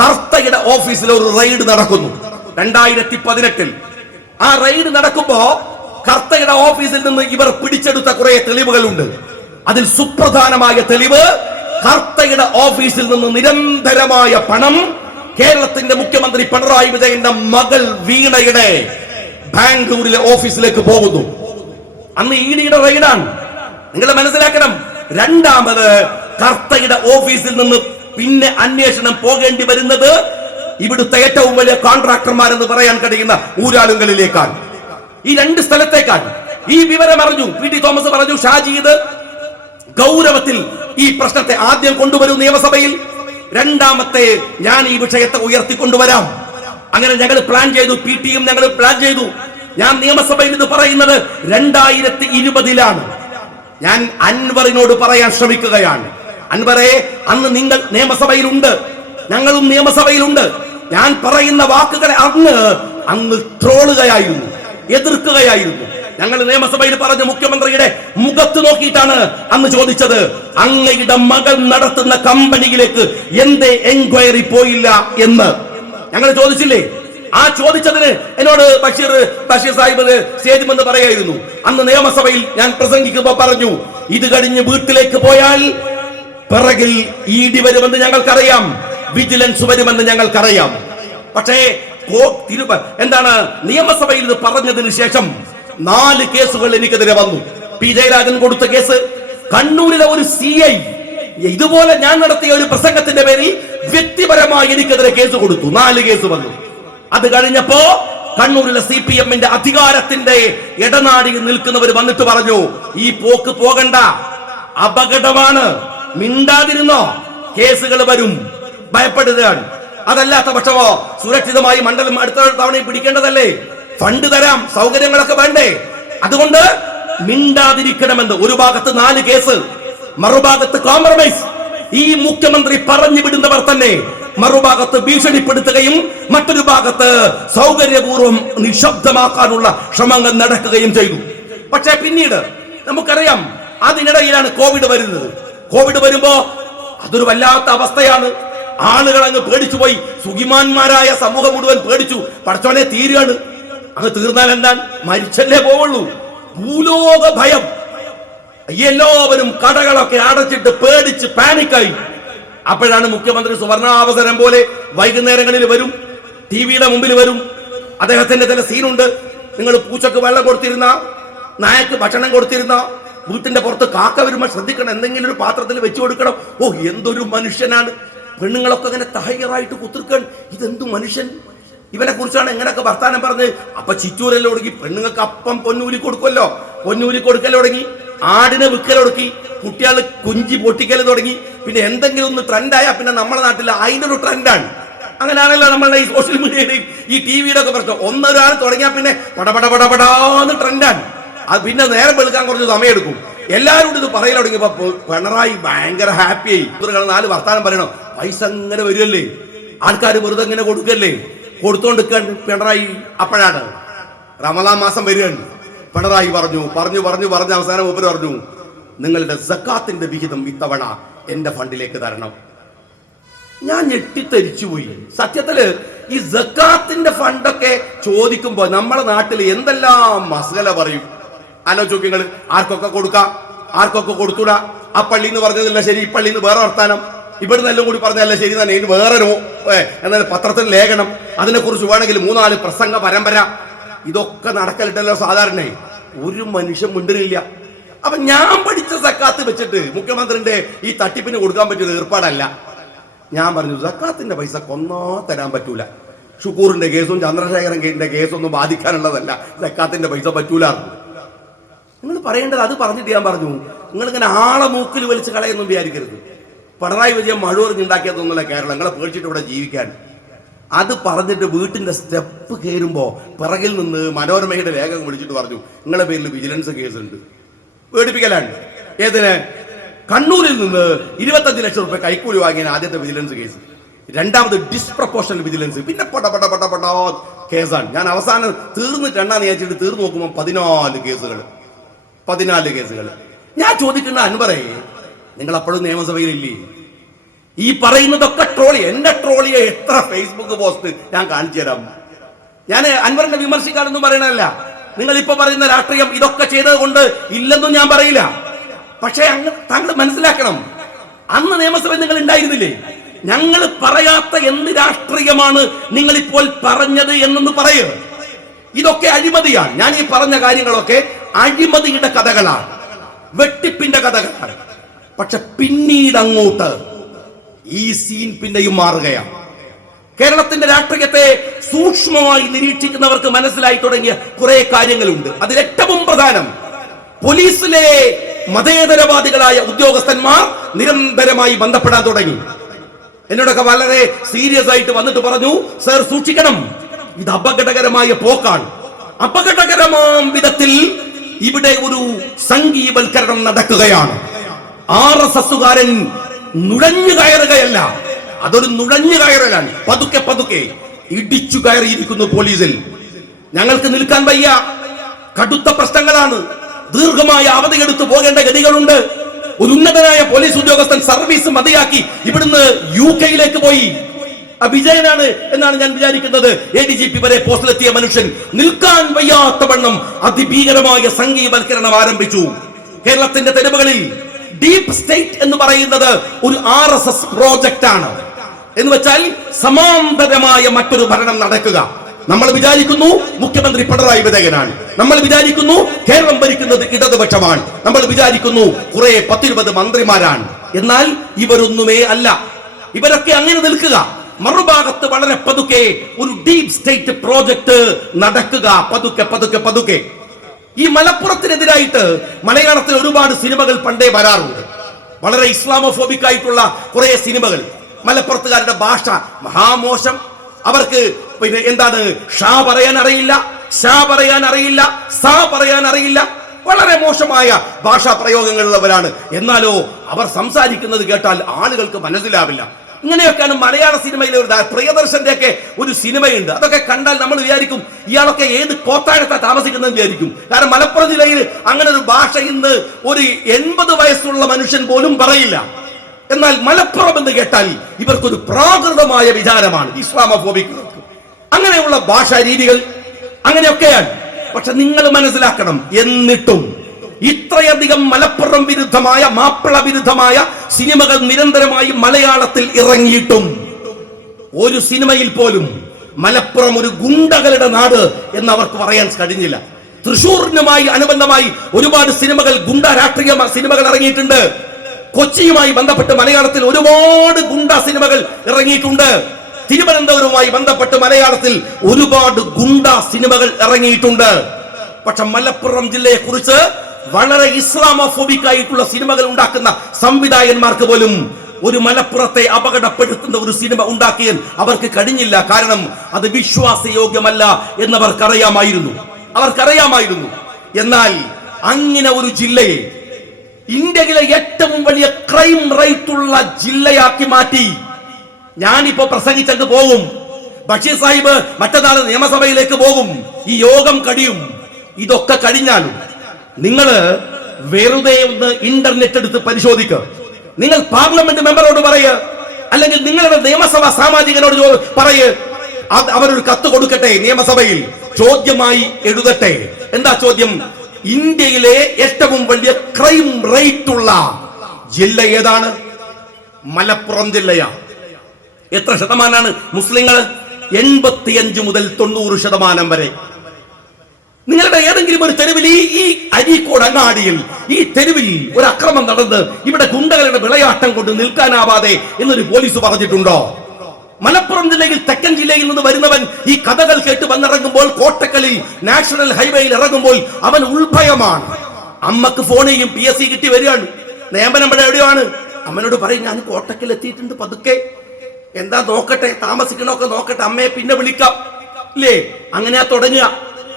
കർത്തയുടെ ഓഫീസിൽ ഒരു റെയ്ഡ് നടക്കുന്നു 2018. ആ റെയ്ഡ് നടക്കുമ്പോ കർത്തയുടെ ഓഫീസിൽ നിന്ന് ഇവർ പിടിച്ചെടുത്ത കുറെ തെളിവുകളുണ്ട്. അതിൽ സുപ്രധാനമായ തെളിവ്, കർത്തയുടെ ഓഫീസിൽ നിന്ന് നിരന്തരമായ പണം കേരളത്തിന്റെ മുഖ്യമന്ത്രി പിണറായി വിജയന്റെ മകൾ വീണയുടെ ബാംഗ്ലൂരിലെ ഓഫീസിലേക്ക് പോകുന്നു. അന്ന് ഇഡിയുടെ റെയ്ഡാണ്. നിങ്ങൾ മനസ്സിലാക്കണം. രണ്ടാമത് കർത്തയുടെ ഓഫീസിൽ നിന്ന് പിന്നെ അന്വേഷണം പോകേണ്ടി വരുന്നത് ഇവിടുത്തെ ഏറ്റവും വലിയ കോൺട്രാക്ടർമാരെന്ന് പറയാൻ കഴിയുന്ന ഊരാളുകളിലേക്കാണ്. ഈ രണ്ട് സ്ഥലത്തേക്കാണ്. ഈ വിവരം അറിഞ്ഞു പി.ടി. തോമസ് പറഞ്ഞു, ഷാജീദ് ഗൗരവത്തിൽ ഈ പ്രശ്നത്തെ ആദ്യം കൊണ്ടുവരൂ നിയമസഭയിൽ, രണ്ടാമത്തെ ഞാൻ ഈ വിഷയത്തെ ഉയർത്തിക്കൊണ്ടുവരാം. അങ്ങനെ ഞങ്ങൾ പ്ലാൻ ചെയ്തു. പി.ടിയും ഞങ്ങൾ പ്ലാൻ ചെയ്തു. ഞാൻ നിയമസഭയിൽ ഇത് പറയുന്നത് 2020 ഞാൻ അൻവറിനോട് പറയാൻ ശ്രമിക്കുകയാണ്. അൻവറെ, അന്ന് നിങ്ങൾ നിയമസഭയിലുണ്ട്, ഞങ്ങളും നിയമസഭയിലുണ്ട്. ഞാൻ പറയുന്ന വാക്കുകളെ അന്ന് ട്രോളുകയായിരുന്നു, എതിർക്കുകയായിരുന്നു. ഞങ്ങൾ നിയമസഭയിൽ പറഞ്ഞ മുഖ്യമന്ത്രിയുടെ മുഖത്ത് നോക്കിയിട്ടാണ് അന്ന് ചോദിച്ചത്, അങ്ങയുടെ മകൾ നടത്തുന്ന കമ്പനിയിലേക്ക് എന്തേ എൻക്വയറി പോയില്ല എന്ന് ഞങ്ങൾ ചോദിച്ചില്ലേ? ആ ചോദിച്ചതിന് എന്നോട് ബഷീർ സാഹിബ് സ്റ്റേജിമെന്ന് പറയായിരുന്നു. അന്ന് നിയമസഭയിൽ ഞാൻ പ്രസംഗിക്കുമ്പോൾ പറഞ്ഞു, ഇത് കഴിഞ്ഞ് വീട്ടിലേക്ക് പോയാൽ പിറകിൽ ഇഡി വരുമെന്ന് ഞങ്ങൾക്കറിയാം, വിജിലൻസ് വരുമെന്ന് ഞങ്ങൾക്കറിയാം. പക്ഷേ നിയമസഭയിൽ ഇത് പറഞ്ഞതിന് ശേഷം 4 കേസുകൾ എനിക്കെതിരെ വന്നു. പി ജയരാജൻ കൊടുത്ത കേസ്, കണ്ണൂരിലെ ഒരു CI ഇതുപോലെ ഞാൻ നടത്തിയ ഒരു പ്രസംഗത്തിന്റെ പേരിൽ വ്യക്തിപരമായി എനിക്കെതിരെ കേസ് കൊടുത്തു. 4 കേസ് വന്നു. അത് കഴിഞ്ഞപ്പോ കണ്ണൂരിലെ CPM-ന്റെ അധികാരത്തിന്റെ ഇടനാടിയിൽ നിൽക്കുന്നവർ വന്നിട്ട് പറഞ്ഞു, ഈ പോക്ക് പോകണ്ട, അപകടമാണ്, മിണ്ടാതിരുന്നോ, കേസുകൾ വരും, ഭയപ്പെടുകയാണ്. അതല്ലാത്ത പക്ഷമോ സുരക്ഷിതമായി മണ്ഡലം അടുത്ത തവണയും പിടിക്കേണ്ടതല്ലേ, ഫണ്ട് തരാം, സൗകര്യങ്ങളൊക്കെ വേണ്ടേ, അതുകൊണ്ട് മിണ്ടാതിരിക്കണമെന്ന്. ഒരു ഭാഗത്ത് 4 കേസ്, മറുഭാഗത്ത് കോംപ്രമൈസ്. ഈ മുഖ്യമന്ത്രി പറഞ്ഞു വിടുന്നവർ തന്നെ മറുഭാഗത്ത് ഭീഷണിപ്പെടുത്തുകയും മറ്റൊരു ഭാഗത്ത് സൗകര്യപൂർവ്വം നിശബ്ദമാക്കാനുള്ള ശ്രമങ്ങൾ നടക്കുകയും ചെയ്തു. പക്ഷേ പിന്നീട് നമുക്കറിയാം, അതിനിടയിലാണ് കോവിഡ് വരുന്നത്. കോവിഡ് വരുമ്പോ അതൊരു വല്ലാത്ത അവസ്ഥയാണ്. ആളുകൾ അങ്ങ് പേടിച്ചുപോയി. സുഖിമാന്മാരായ സമൂഹം മുഴുവൻ പേടിച്ചു. പടച്ചോനെ തീരുകയാണ്, അങ്ങ് തീർന്നാൽ എന്താണ്, മരിച്ചല്ലേ പോവുള്ളൂ. ഭൂലോക ഭയം. എല്ലാവരും കടകളൊക്കെ അടച്ചിട്ട് പേടിച്ച് പാനിക്കായി. അപ്പോഴാണ് മുഖ്യമന്ത്രി സുവർണാവസരം പോലെ വൈകുന്നേരങ്ങളിൽ വരും, ടിവിയുടെ മുമ്പിൽ വരും. അദ്ദേഹത്തിന്റെ ചില സീനുണ്ട്. നിങ്ങൾ പൂച്ചക്ക് വെള്ളം കൊടുത്തിരുന്ന, നായക്ക് ഭക്ഷണം കൊടുത്തിരുന്ന, വീട്ടിന്റെ പുറത്ത് കാക്ക വരുമ്പോൾ ശ്രദ്ധിക്കണം, എന്തെങ്കിലും ഒരു പാത്രത്തിൽ വെച്ചു കൊടുക്കണം. ഓ, എന്തൊരു മനുഷ്യനാണ്. പെണ്ണുങ്ങളൊക്കെ അങ്ങനെ തഹയ്യറായിട്ട് കുത്തിർക്കാൻ, ഇതെന്തു മനുഷ്യൻ, ഇവനെ കുറിച്ചാണ് എങ്ങനെയൊക്കെ വർത്താനം പറഞ്ഞ്. അപ്പൊ ചിറ്റൂരെല്ലാം തുടങ്ങി. പെണ്ണുങ്ങൾക്ക് അപ്പം പൊന്നൂരി കൊടുക്കുമല്ലോ, പൊന്നൂരി കൊടുക്കൽ തുടങ്ങി. ആടിനെ വിൽക്കൽ തുടങ്ങി. കുട്ടികൾ കുഞ്ചി പൊട്ടിക്കൽ തുടങ്ങി. പിന്നെ എന്തെങ്കിലും ഒന്ന് ട്രെൻഡായാൽ പിന്നെ നമ്മുടെ നാട്ടിൽ അതിനൊരു ട്രെൻഡാണ്. അങ്ങനെയാണല്ലോ നമ്മളുടെ ഈ സോഷ്യൽ മീഡിയയുടെയും ഈ ടിവിയുടെ ഒക്കെ പ്രശ്നം. ഒന്നൊരാൾ തുടങ്ങിയാൽ പിന്നെ പടപടപടപടാന്ന് ട്രെൻഡാണ്. അത് പിന്നെ നേരം വെളുക്കാൻ കുറച്ച് സമയമെടുക്കും. എല്ലാവരും ഇത് പറയൽ തുടങ്ങിയപ്പോ പിണറായി ഭയങ്കര ഹാപ്പിയായി. 4 വർത്താനം പറയണം, പൈസ അങ്ങനെ വരുമല്ലേ, ആൾക്കാർ വെറുതെ ഇങ്ങനെ കൊടുക്കല്ലേ, കൊടുത്തോണ്ടിരിക്കാൻ പിണറായി. അപ്പോഴാണ് റമദാൻ മാസം വരികയാണ്. പിണറായി പറഞ്ഞു അവസാനം മൂപ്പര് പറഞ്ഞു, നിങ്ങളുടെ സക്കാത്തിന്റെ വിഹിതം ഇത്തവണ എന്റെ ഫണ്ടിലേക്ക് തരണം. ഞാൻ ഞെട്ടിത്തരിച്ചുപോയി. സത്യത്തില് ഈ സക്കാത്തിന്റെ ഫണ്ടൊക്കെ ചോദിക്കുമ്പോ നമ്മുടെ നാട്ടിൽ എന്തെല്ലാം മസല പറയും. ആലോചിച്ച് നിങ്ങൾ, ആർക്കൊക്കെ കൊടുക്കാം, ആർക്കൊക്കെ കൊടുത്തൂടാ. ആ പള്ളിന്ന് പറഞ്ഞതല്ല ശരി, ഈ പള്ളിന്ന് വേറെ വർത്താനം, ഇവിടുന്ന് എല്ലാം കൂടി പറഞ്ഞതല്ല ശരി തന്നെ, ഇത് വേറൊരു എന്നാൽ പത്രത്തിൽ ലേഖനം, അതിനെക്കുറിച്ച് വേണമെങ്കിൽ 3-4 പ്രസംഗ പരമ്പര. ഇതൊക്കെ നടക്കലിട്ടല്ലോ സാധാരണ. ഒരു മനുഷ്യൻ മിണ്ടലില്ല. അപ്പൊ ഞാൻ പഠിച്ച സക്കാത്ത് വെച്ചിട്ട് മുഖ്യമന്ത്രിന്റെ ഈ തട്ടിപ്പിന് കൊടുക്കാൻ പറ്റിയൊരു ഏർപ്പാടല്ല. ഞാൻ പറഞ്ഞു സക്കാത്തിന്റെ പൈസ കൊന്നോ തരാൻ പറ്റൂല. ഷുക്കൂറിന്റെ കേസും ചന്ദ്രശേഖരന്റെ കേസൊന്നും ബാധിക്കാനുള്ളതല്ല, സക്കാത്തിന്റെ പൈസ പറ്റൂല. നിങ്ങൾ പറയേണ്ടത് അത് പറഞ്ഞിട്ട് ഞാൻ പറഞ്ഞു, നിങ്ങളിങ്ങനെ ആളെ മൂക്കിൽ വലിച്ച് കളയൊന്നും വിചാരിക്കരുത്. പിണറായി വിജയൻ മഴുവറിഞ്ഞുണ്ടാക്കിയതൊന്നുമല്ല കേരളം, നിങ്ങളെ പേടിച്ചിട്ട് ഇവിടെ ജീവിക്കാൻ. അത് പറഞ്ഞിട്ട് വീട്ടിന്റെ സ്റ്റെപ്പ് കയറുമ്പോ പിറകിൽ നിന്ന് മനോരമയുടെ ലേഖകം വിളിച്ചിട്ട് പറഞ്ഞു നിങ്ങളെ പേരിൽ വിജിലൻസ് കേസുണ്ട്. പേടിപ്പിക്കലാണ്. ഏതിന്? കണ്ണൂരിൽ നിന്ന് 25 ലക്ഷം റുപ്യ കൈക്കൂലി വാങ്ങിയ ആദ്യത്തെ വിജിലൻസ് കേസ്, രണ്ടാമത് ഡിസ്പ്രപ്പോർഷണൽ വിജിലൻസ്, പിന്നെ പട കേസാണ്. ഞാൻ അവസാനം തീർന്നിട്ട് എണ്ണാന്ന് വിചാരിച്ചിട്ട് തീർന്നു നോക്കുമ്പോൾ 14 കേസുകൾ. ഞാൻ ചോദിക്കുന്ന അൻവറേ, നിങ്ങൾ അപ്പോഴും നിയമസഭയിലില്ലേ? ഈ പറയുന്നതൊക്കെ ട്രോളി, എന്റെ ട്രോളിയെ എത്ര ഫേസ്ബുക്ക് പോസ്റ്റ് ഞാൻ കാണിച്ചു തരാം. ഞാൻ അൻവറിനെ വിമർശിക്കാനൊന്നും പറയണല്ല. നിങ്ങൾ ഇപ്പൊ പറയുന്ന രാഷ്ട്രീയം ഇതൊക്കെ ചെയ്തത് കൊണ്ട് ഇല്ലെന്നും ഞാൻ പറയില്ല. പക്ഷേ താങ്കൾ മനസ്സിലാക്കണം, അന്ന് നിയമസഭയിൽ നിങ്ങൾ ഉണ്ടായിരുന്നില്ലേ? ഞങ്ങൾ പറയാത്ത എന്ത് രാഷ്ട്രീയമാണ് നിങ്ങൾ ഇപ്പോൾ പറഞ്ഞത് എന്നൊന്ന് പറയുക. ഇതൊക്കെ അഴിമതിയാണ്. ഞാൻ ഈ പറഞ്ഞ കാര്യങ്ങളൊക്കെ അഴിമതിയുടെ കഥകളാണ്, വെട്ടിപ്പിന്റെ കഥകളാണ്. പക്ഷെ പിന്നീട് അങ്ങോട്ട് ഈ സീൻ പിന്നെയും മാറുകയാണ്. കേരളത്തിന്റെ രാഷ്ട്രീയത്തെ സൂക്ഷ്മമായി നിരീക്ഷിക്കുന്നവർക്ക് മനസ്സിലായി തുടങ്ങിയ കുറെ കാര്യങ്ങളുണ്ട്. അതിൽ ഏറ്റവും പ്രധാനം, പോലീസിലെ മതേതരവാദികളായ ഉദ്യോഗസ്ഥന്മാർ നിരന്തരമായി ബന്ധപ്പെടാൻ തുടങ്ങി. എന്നോടൊക്കെ വളരെ സീരിയസ് ആയിട്ട് വന്നിട്ട് പറഞ്ഞു, സർ സൂക്ഷിക്കണം, ഇത് അപകടകരമായ പോക്കാണ്. അപകടകരമായ വിധത്തിൽ ഇവിടെ ഒരു സംഘീവൽക്കരണം നടക്കുകയാണ്. RSSകാരൻ നുഴഞ്ഞു കയറുകയല്ല, അതൊരു നുഴഞ്ഞു കയറലാണ്. പതുക്കെ ഇടിച്ചു കയറിയിരിക്കുന്നു പോലീസിൽ. ഞങ്ങൾക്ക് നിൽക്കാൻ വയ്യ, കടുത്ത പ്രശ്നങ്ങളാണ്, ദീർഘമായ അവധിയെടുത്ത് പോകേണ്ട ഗതികളുണ്ട്. ഒരു ഉന്നതനായ പോലീസ് ഉദ്യോഗസ്ഥൻ സർവീസ് മതിയാക്കി ഇവിടുന്ന് UK പോയി. വിജയനാണ് എന്നാണ് ഞാൻ വിചാരിക്കുന്നത്. ADGP വരെ പോസ്റ്റിലെത്തിയ മനുഷ്യൻ നിൽക്കാൻ വയ്യാത്തവണ്ണം അതിഭീകരമായ സംഘീവൽക്കരണം ആരംഭിച്ചു. കേരളത്തിന്റെ തെരുവുകളിൽ ഡീപ് സ്റ്റേറ്റ് എന്ന് പറയുന്നത് ഒരു RSS പ്രോജക്റ്റ് ആണ്. എന്ന് വെച്ചാൽ സമാന്തരമായ മറ്റൊരു ഭരണം നടക്കുക. നമ്മൾ വിചാരിക്കുന്നു മുഖ്യമന്ത്രി പിണറായി വിജയനാണ്, നമ്മൾ വിചാരിക്കുന്നു കേരളം ഭരിക്കുന്നത് ഇടതുപക്ഷമാണ്, നമ്മൾ വിചാരിക്കുന്നു കുറെ 10-20 മന്ത്രിമാരാണ്. എന്നാൽ ഇവരൊന്നുമേ അല്ല. ഇവരൊക്കെ അങ്ങനെ നിൽക്കുക. മറുഭാഗത്ത് വളരെ പതുക്കെ ഒരു ഡീപ് സ്റ്റേറ്റ് പ്രോജക്ട് നടക്കുക. പതുക്കെ ഈ മലപ്പുറത്തിനെതിരായിട്ട് മലയാളത്തിൽ ഒരുപാട് സിനിമകൾ പണ്ടേ വരാറുണ്ട്. വളരെ ഇസ്ലാമോഫോബിക് ആയിട്ടുള്ള കുറെ സിനിമകൾ. മലപ്പുറത്തുകാരുടെ ഭാഷ മഹാമോശം. അവർക്ക് പിന്നെ എന്താണ് ഷാ പറയാൻ അറിയില്ല, ഷാ പറയാൻ അറിയില്ല, സാ പറയാൻ അറിയില്ല. വളരെ മോശമായ ഭാഷാ പ്രയോഗങ്ങളുള്ളവരാണ്. എന്നാലോ അവർ സംസാരിക്കുന്നത് കേട്ടാൽ ആളുകൾക്ക് മനസ്സിലാവില്ല. ഇങ്ങനെയൊക്കെയാണ് മലയാള സിനിമയിലെ ഒരു പ്രിയദർശന്റെ ഒക്കെ ഒരു സിനിമയുണ്ട്. അതൊക്കെ കണ്ടാൽ നമ്മൾ വിചാരിക്കും ഇയാളൊക്കെ ഏത് കോത്താഴത്താ താമസിക്കുന്നതെന്ന് വിചാരിക്കും. കാരണം മലപ്പുറം ജില്ലയിൽ അങ്ങനെ ഒരു ഭാഷ ഇന്ന് ഒരു 80 വയസ്സുള്ള മനുഷ്യൻ പോലും പറയില്ല. എന്നാൽ മലപ്പുറം എന്ന് കേട്ടാൽ ഇവർക്കൊരു പ്രാകൃതമായ വിചാരമാണ്, ഇസ്ലാമോഫോബിക്. അങ്ങനെയുള്ള ഭാഷാ രീതികൾ അങ്ങനെയൊക്കെയാണ്. പക്ഷെ നിങ്ങൾ മനസ്സിലാക്കണം, എന്നിട്ടും ഇത്രയധികം മലപ്പുറം വിരുദ്ധമായ, മാപ്പിള വിരുദ്ധമായ സിനിമകൾ നിരന്തരമായി മലയാളത്തിൽ ഇറങ്ങിയിട്ടും ഒരു സിനിമയിൽ പോലും മലപ്പുറം ഒരു ഗുണ്ടകളുടെ നാട് എന്ന് അവർക്ക് പറയാൻ കഴിഞ്ഞില്ല. തൃശൂരിനുമായി അനുബന്ധമായി ഒരുപാട് സിനിമകൾ, ഗുണ്ട രാഷ്ട്രീയ സിനിമകൾ ഇറങ്ങിയിട്ടുണ്ട്. കൊച്ചിയുമായി ബന്ധപ്പെട്ട് മലയാളത്തിൽ ഒരുപാട് ഗുണ്ട സിനിമകൾ ഇറങ്ങിയിട്ടുണ്ട്. തിരുവനന്തപുരവുമായി ബന്ധപ്പെട്ട് മലയാളത്തിൽ ഒരുപാട് ഗുണ്ട സിനിമകൾ ഇറങ്ങിയിട്ടുണ്ട്. പക്ഷെ മലപ്പുറം ജില്ലയെ കുറിച്ച് വളരെ ഇസ്ലാമോഫോബിക് ആയിട്ടുള്ള സിനിമകൾ ഉണ്ടാക്കുന്ന സംവിധായകന്മാർക്ക് പോലും ഒരു മലപ്പുറത്തെ അപകടപ്പെടുത്തുന്ന ഒരു സിനിമ ഉണ്ടാക്കിയാൽ അവർക്ക് കഴിഞ്ഞില്ല. കാരണം അത് വിശ്വാസയോഗ്യമല്ല അവർക്കറിയാമായിരുന്നു. എന്നാൽ അങ്ങനെ ഒരു ജില്ലയെ ഇന്ത്യയിലെ ഏറ്റവും വലിയ ക്രൈം റേറ്റ് ഉള്ള ജില്ലയാക്കി മാറ്റി. ഞാനിപ്പോ പ്രസംഗിച്ചങ്ങ് പോകും, ബഷീർ സാഹിബ് മറ്റന്നാൾ നിയമസഭയിലേക്ക് പോകും, ഈ യോഗം കഴിയും. ഇതൊക്കെ കഴിഞ്ഞാലും നിങ്ങൾ വെറുതെ ഒന്ന് ഇന്റർനെറ്റ് എടുത്ത് പരിശോധിക്കുക. നിങ്ങൾ പാർലമെന്റ് മെമ്പറോട് പറയുക, അല്ലെങ്കിൽ നിങ്ങളുടെ നിയമസഭാ സാമാജികനോട് പറയുക, അവരൊരു കത്ത് കൊടുക്കട്ടെ, നിയമസഭയിൽ ചോദ്യമായി എഴുതട്ടെ. എന്താ ചോദ്യം? ഇന്ത്യയിലെ ഏറ്റവും വലിയ ക്രൈം റേറ്റ് ഉള്ള ജില്ല ഏതാണ്? മലപ്പുറം ജില്ലയാണ്. എത്ര ശതമാനാണ് മുസ്ലിങ്ങൾ? 85 മുതൽ 90% വരെ. നിങ്ങളുടെ ഏതെങ്കിലും ഒരു തെരുവിൽ ഈ അരീക്കോട് അങ്ങാടിയിൽ ഈ തെരുവിൽ ഒരു അക്രമം നടന്ന് ഇവിടെ ഗുണ്ടകളുടെ വിളയാട്ടം കൊണ്ട് നിൽക്കാനാവാതെ എന്നൊരു പോലീസ് പറഞ്ഞിട്ടുണ്ടോ? മലപ്പുറം ജില്ലയിൽ തെക്കൻ ജില്ലയിൽ നിന്ന് വരുന്നവൻ ഈ കഥകൾ കേട്ട് വന്നിറങ്ങുമ്പോൾ കോട്ടക്കലിൽ നാഷണൽ ഹൈവേയിൽ ഇറങ്ങുമ്പോൾ അവൻ ഉൾഭയമാണ്. അമ്മക്ക് ഫോണെയും PSC കിട്ടി വരികയാണ്. നേമനമ്പഴ എവിടെയാണ്? അമ്മനോട് പറയും ഞാൻ കോട്ടക്കൽ എത്തിയിട്ടുണ്ട്, പതുക്കെ എന്താ നോക്കട്ടെ, താമസിക്കണമൊക്കെ നോക്കട്ടെ, അമ്മയെ പിന്നെ വിളിക്കാം ഇല്ലേ? അങ്ങനെയാ തുടങ്ങുക.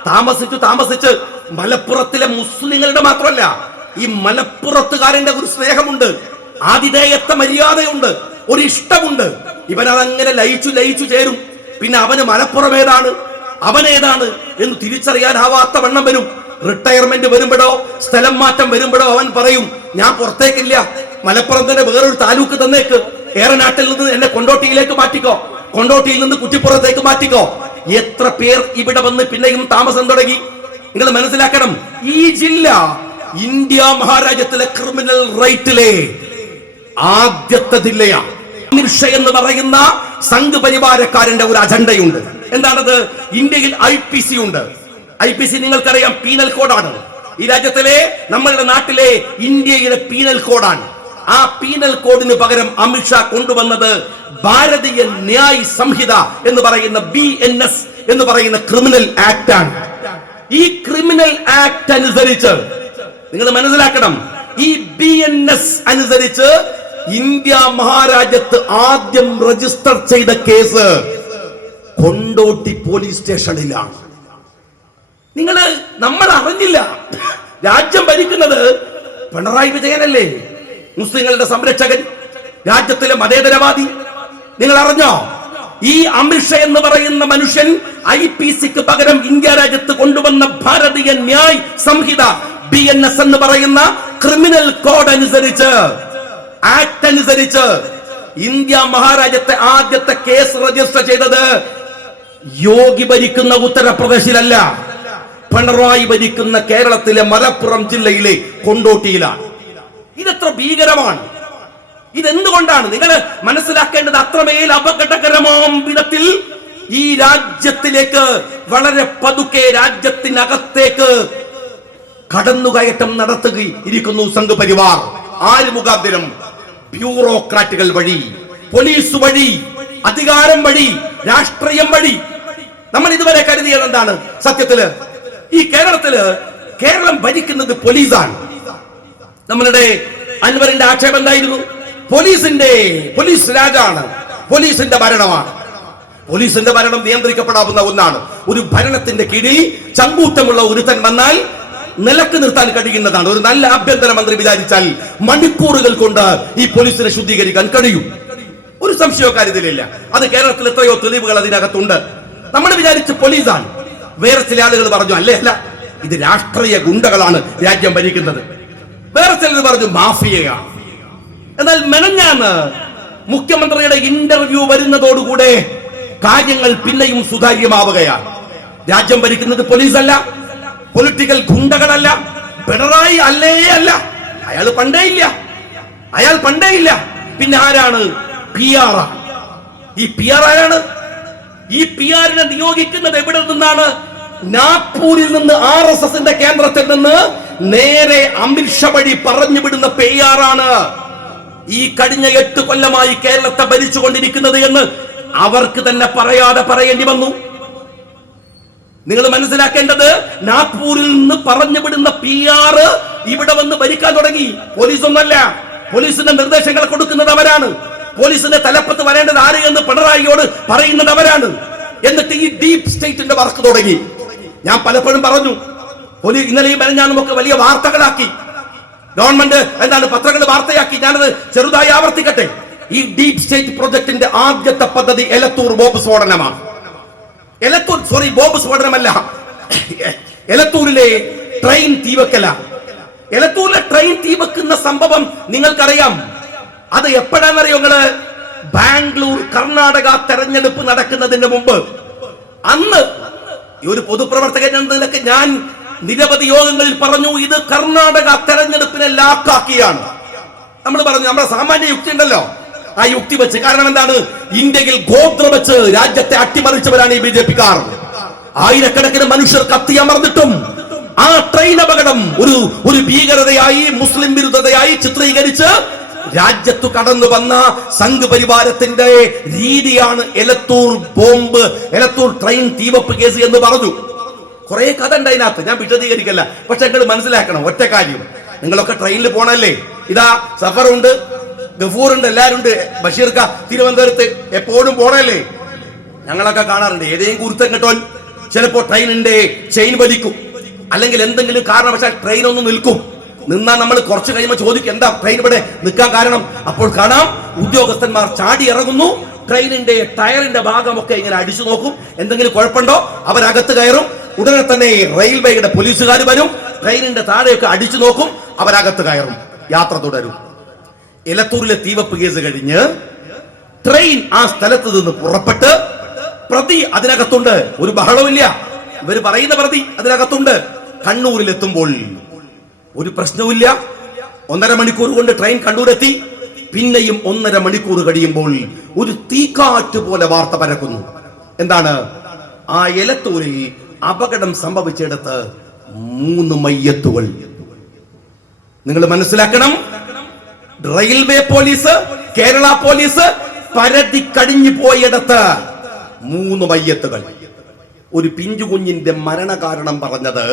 താമസിച്ച് മലപ്പുറത്തിലെ മുസ്ലിങ്ങളുടെ മാത്രമല്ല, ഈ മലപ്പുറത്തുകാരന്റെ ഒരു സ്നേഹമുണ്ട്, ആതിഥേയത്വ മര്യാദയുണ്ട്, ഒരു ഇഷ്ടമുണ്ട്. ഇവൻ അതങ്ങനെ ലയിച്ചു ചേരും. പിന്നെ അവന് മലപ്പുറം ഏതാണ്, അവനേതാണ് എന്ന് തിരിച്ചറിയാനാവാത്ത വണ്ണം വരും. റിട്ടയർമെന്റ് വരുമ്പോഴോ സ്ഥലം മാറ്റം വരുമ്പോഴോ അവൻ പറയും ഞാൻ പുറത്തേക്കില്ല, മലപ്പുറം തന്നെ വേറൊരു താലൂക്ക് തന്നേക്ക്, ഏറനാട്ടിൽ നിന്ന് എന്നെ കൊണ്ടോട്ടിയിലേക്ക് മാറ്റിക്കോ, കൊണ്ടോട്ടിയിൽ നിന്ന് കുറ്റിപ്പുറത്തേക്ക് മാറ്റിക്കോ. എത്ര പേർ ഇവിടെ വന്ന് പിന്നെയും താമസം തുടങ്ങി. നിങ്ങൾ മനസ്സിലാക്കണം, ഈ ജില്ല ഇന്ത്യ മഹാരാജ്യത്തിലെ ക്രിമിനൽ റൈറ്റിലെ ആദ്യത്തെ ജില്ലയാണ്. എന്ന് പറയുന്ന സംഘ് പരിവാരക്കാരന്റെ ഒരു അജണ്ടയുണ്ട്. എന്താണത്? ഇന്ത്യയിൽ IPC ഉണ്ട്. IPC നിങ്ങൾക്കറിയാം, പീനൽ കോഡാണ്. ഈ രാജ്യത്തിലെ നമ്മളുടെ നാട്ടിലെ ഇന്ത്യയിലെ പീനൽ കോഡാണ്. ആ പീനൽ കോഡിന് പകരം അമിത്ഷാ കൊണ്ടുവന്നത് ഭാരതീയ ന്യായ് സംഹിത എന്ന് പറയുന്ന BNS എന്ന് പറയുന്ന ക്രിമിനൽ ആക്ട് ആണ്. ഈ ക്രിമിനൽ ആക്ട് അനുസരിച്ച് നിങ്ങൾ മനസ്സിലാക്കണം, ഈ BNS അനുസരിച്ച് ഇന്ത്യ മഹാരാജ്യത്ത് ആദ്യം രജിസ്റ്റർ ചെയ്ത കേസ് കൊണ്ടോട്ടി പോലീസ് സ്റ്റേഷനിലാണ്. നമ്മൾ അറിഞ്ഞില്ല, രാജ്യം ഭരിക്കുന്നത് പിണറായി വിജയനല്ലേ, മുസ്ലിങ്ങളുടെ സംരക്ഷകൻ, രാജ്യത്തിലെ മതേതരവാദി. നിങ്ങൾ അറിഞ്ഞോ? ഈ അമിത്ഷാ എന്ന് പറയുന്ന മനുഷ്യൻ IPCക്ക് പകരം ഇന്ത്യ രാജ്യത്ത് കൊണ്ടുവന്ന ഭാരതീയ ന്യായ് സംഹിത BNS എന്ന് പറയുന്ന ക്രിമിനൽ കോഡ് അനുസരിച്ച്, ആക്ട് അനുസരിച്ച് ഇന്ത്യ മഹാരാജ്യത്തെ ആദ്യത്തെ കേസ് രജിസ്റ്റർ ചെയ്തത് യോഗി ഭരിക്കുന്ന ഉത്തർപ്രദേശിലല്ല, പിണറായി ഭരിക്കുന്ന കേരളത്തിലെ മലപ്പുറം ജില്ലയിലെ കൊണ്ടോട്ടിയിലാണ്. ഇതെത്ര ഭീകരമാണ്! ഇതെന്തുകൊണ്ടാണ് നിങ്ങൾ മനസ്സിലാക്കേണ്ടത്? അത്രമേൽ അപകടകരമാം വിധത്തിൽ ഈ രാജ്യത്തിലേക്ക് വളരെ പതുക്കെ രാജ്യത്തിനകത്തേക്ക് കടന്നുകയറ്റം നടത്തുകയിരിക്കുന്നു സംഘ് പരിവാർ. ആര് മുഖാന്തരം? ബ്യൂറോക്രാറ്റുകൾ വഴി, പോലീസ് വഴി, അധികാരം വഴി, രാഷ്ട്രീയം വഴി. നമ്മൾ ഇതുവരെ കരുതിയത് എന്താണ്? സത്യത്തില് ഈ കേരളം ഭരിക്കുന്നത് പോലീസാണ്. നമ്മളുടെ അൻവറിന്റെ ആക്ഷേപം എന്തായിരുന്നു? പോലീസ് രാജാണ്, പോലീസിന്റെ ഭരണമാണ്. പോലീസിന്റെ ഭരണം നിയന്ത്രിക്കപ്പെടാവുന്ന ഒന്നാണ്. ഒരു ഭരണത്തിന്റെ കീഴിൽ ചങ്കൂറ്റമുള്ള ഒരുത്തൻ വന്നാൽ നിലക്ക് നിർത്താൻ കഴിയുന്നതാണ്. ഒരു നല്ല ആഭ്യന്തരമന്ത്രി വിചാരിച്ചാൽ മണിക്കൂറുകൾ കൊണ്ട് ഈ പോലീസിനെ ശുദ്ധീകരിക്കാൻ കഴിയും. ഒരു സംശയവും കാര്യത്തിലില്ല. അത് കേരളത്തിൽ എത്രയോ തെളിവുകൾ അതിനകത്തുണ്ട്. നമ്മൾ വിചാരിച്ച് പോലീസാണ്. വേറെ ചില ആളുകൾ പറഞ്ഞു അല്ല, ഇത് രാഷ്ട്രീയ ഗുണ്ടകളാണ് രാജ്യം ഭരിക്കുന്നത്. വേറെ ചിലർ പറഞ്ഞു മാഫിയയാണ്. എന്നാൽ മെനഞ്ഞാന്ന് മുഖ്യമന്ത്രിയുടെ ഇന്റർവ്യൂ വരുന്നതോടുകൂടെ കാര്യങ്ങൾ പിന്നെയും സുതാര്യമാവുകയാണ്. രാജ്യം ഭരിക്കുന്നത് പോലീസല്ല, പൊളിറ്റിക്കൽ ഗുണ്ടകളല്ല, പിണറായി അല്ല. അയാൾ പണ്ടേ ഇല്ല. പിന്നെ ആരാണ്? PR. ഈ PR ആരാണ്? ഈ PR-നെ നിയോഗിക്കുന്നത് എവിടെ നിന്നാണ്? നാഗ്പൂരിൽ നിന്ന്, RSSന്റെ കേന്ദ്രത്തിൽ നിന്ന് നേരെ അമിത്ഷാ വഴി പറഞ്ഞു വിടുന്ന PR ആണ് ഈ കഴിഞ്ഞ 8 കൊല്ലമായി കേരളത്തെ ഭരിച്ചുകൊണ്ടിരിക്കുന്നത് എന്ന് അവർക്ക് തന്നെ പറയാതെ പറയേണ്ടി വന്നു. നിങ്ങൾ മനസ്സിലാക്കേണ്ടത്, നാഗ്പൂരിൽ നിന്ന് പറഞ്ഞു വിടുന്ന PR ഇവിടെ വന്ന് ഭരിക്കാൻ തുടങ്ങി. പോലീസൊന്നല്ല, പോലീസിന്റെ നിർദ്ദേശങ്ങൾ കൊടുക്കുന്നത് അവരാണ്. പോലീസിന്റെ തലപ്പത്ത് വരേണ്ടത് ആര് എന്ന് പിണറായിയോട് പറയുന്നത് അവരാണ്. എന്നിട്ട് ഈ ഡീപ് സ്റ്റേറ്റിന്റെ വർക്ക് തുടങ്ങി. ഞാൻ പലപ്പോഴും പറഞ്ഞു, ഇന്നലെയും മെനഞ്ഞാന്നുമൊക്കെ വലിയ വാർത്തകളാക്കി ഗവൺമെന്റ്, പത്രങ്ങൾ വാർത്തയാക്കി. ഞാനത് ചെറുതായി ആവർത്തിക്കട്ടെ. ഈ ഡീപ് സ്റ്റേറ്റ് പ്രൊജക്ടിന്റെ ആദ്യത്തെ പദ്ധതി എലത്തൂർ ബോംബ് സ്ഫോടനമാണ്. ബോംബ് സ്ഫോടനമല്ല, എലത്തൂരിലെ ട്രെയിൻ തീവെക്കല. എലത്തൂരിലെ ട്രെയിൻ തീവെക്കുന്ന സംഭവം നിങ്ങൾക്കറിയാം. അത് എപ്പോഴാണെന്നറിയോ നിങ്ങള്? ബാംഗ്ലൂർ കർണാടക തെരഞ്ഞെടുപ്പ് നടക്കുന്നതിന് മുമ്പ്. അന്ന് ഈ ഒരു പൊതുപ്രവർത്തകൻ എന്ന നിലയ്ക്ക് ഞാൻ നിരവധി യോഗങ്ങളിൽ പറഞ്ഞു, ഇത് കർണാടക തെരഞ്ഞെടുപ്പിനെ ലാക്കാക്കിയാണ്. നമ്മൾ പറഞ്ഞു, നമ്മുടെ സാമാന്യ യുക്തി ഉണ്ടല്ലോ, ആ യുക്തി വെച്ച്. കാരണം എന്താണ്? ഇന്ത്യയിൽ ഗോത്ര വെച്ച് രാജ്യത്തെ അട്ടിമറിച്ചവരാണ് ഈ BJP-ക്കാർ. ആയിരക്കണക്കിന് മനുഷ്യർ കത്തിയമർന്നിട്ടും ആ ട്രെയിൻ അപകടം ഒരു ഭീകരതയായി, മുസ്ലിം വിരുദ്ധതയായി ചിത്രീകരിച്ച് രാജ്യത്തു കടന്നു വന്ന സംഘ് പരിവാരത്തിന്റെ രീതിയാണ് എലത്തൂർ ട്രെയിൻ തീവപ്പ് കേസ് എന്ന് പറഞ്ഞു. കുറെ കഥ ഉണ്ട് അതിനകത്ത്, ഞാൻ വിശദീകരിക്കല്ല. പക്ഷെ നിങ്ങൾ മനസ്സിലാക്കണം ഒറ്റ കാര്യം, നിങ്ങളൊക്കെ ട്രെയിനിൽ പോണല്ലേ, ഇതാ സഫറുണ്ട്, ഗഫൂറുണ്ട്, എല്ലാവരും ഉണ്ട്, ബഷീർക്ക തിരുവനന്തപുരത്ത് എപ്പോഴും പോണല്ലേ. ഞങ്ങളൊക്കെ കാണാറുണ്ട്, ഏതെങ്കിലും കുരുത്തം കേട്ടോൻ ചിലപ്പോ ട്രെയിനിന്റെ ചെയിൻ വലിക്കും, അല്ലെങ്കിൽ എന്തെങ്കിലും കാരണവശാൽ ട്രെയിൻ ഒന്ന് നിൽക്കും. നിന്നാ നമ്മൾ കുറച്ച് കഴിയുമ്പോൾ ചോദിക്കും എന്താ ട്രെയിൻ ഇവിടെ നിൽക്കാൻ കാരണം. അപ്പോൾ കാണാം ഉദ്യോഗസ്ഥന്മാർ ചാടി ഇറങ്ങുന്നു, ട്രെയിനിന്റെ ടയറിന്റെ ഭാഗമൊക്കെ ഇങ്ങനെ അടിച്ചു നോക്കും, എന്തെങ്കിലും കുഴപ്പമുണ്ടോ. അവരകത്ത് കയറും, ഉടനെ തന്നെ റെയിൽവേയുടെ പോലീസുകാർ വരും, ട്രെയിനിന്റെ താഴെയൊക്കെ അടിച്ചു നോക്കും, അവരകത്ത് കയറും, യാത്ര തുടരും. എലത്തൂരിലെ തീവപ്പ് കേസ് കഴിഞ്ഞ് ട്രെയിൻ ആ സ്ഥലത്ത് നിന്ന് പുറപ്പെട്ട് പ്രതി അതിനകത്തുണ്ട്, ഒരു ബഹളമില്ല, ഇവര് പറയുന്ന പ്രതി അതിനകത്തുണ്ട്. കണ്ണൂരിലെത്തുമ്പോൾ ഒരു പ്രശ്നവുമില്ല. 1.5 മണിക്കൂർ കൊണ്ട് ട്രെയിൻ കണ്ണൂരെത്തി. പിന്നെയും 1.5 മണിക്കൂർ കഴിയുമ്പോൾ ഒരു തീക്കാറ്റ് പോലെ വാർത്ത പരക്കുന്നു. എന്താണ്? ആ എലത്തൂരിൽ അപകടം സംഭവിച്ചിടത്ത് 3 മയ്യത്തുകൾ. നിങ്ങൾ മനസ്സിലാക്കണം, റെയിൽവേ പോലീസ്, കേരള പോലീസ് പരതി കഴിഞ്ഞു പോയിടത്ത് 3 മയ്യത്തുകൾ. ഒരു പിഞ്ചു കുഞ്ഞിന്റെ മരണകാരണം പറഞ്ഞത്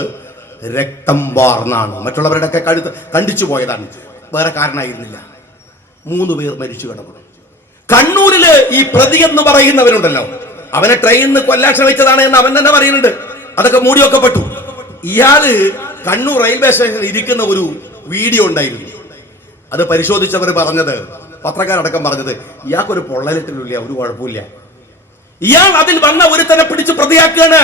രക്തം വാർന്നാണ്, മറ്റുള്ളവരുടെ ഒക്കെ കഴുത്ത് കണ്ടിച്ചു പോയതാണ്, വേറെ കാരണമായിരുന്നില്ല. 3 പേർ മരിച്ചു കിടക്കുന്നു. കണ്ണൂരില് ഈ പ്രതി എന്ന് പറയുന്നവരുണ്ടല്ലോ, അവനെ ട്രെയിനിൽ കൊല്ലാൻ ശ്രമിച്ചതാണ് എന്ന് അവൻ തന്നെ പറയുന്നുണ്ട്. അതൊക്കെ മൂടിവെക്കപ്പെട്ടു. ഇയാള് കണ്ണൂർ റെയിൽവേ സ്റ്റേഷനിൽ ഇരിക്കുന്ന ഒരു വീഡിയോ ഉണ്ടായിരുന്നു. അത് പരിശോധിച്ചവർ പറഞ്ഞത്, പത്രക്കാരടക്കം പറഞ്ഞത്, ഇയാൾക്കൊരു പൊള്ളലിട്ടില്ല, ഒരു കുഴപ്പമില്ല. ഇയാൾ അതിൽ വന്ന ഒരുത്തനെ പിടിച്ച് പ്രതിയാക്കുകയാണ്.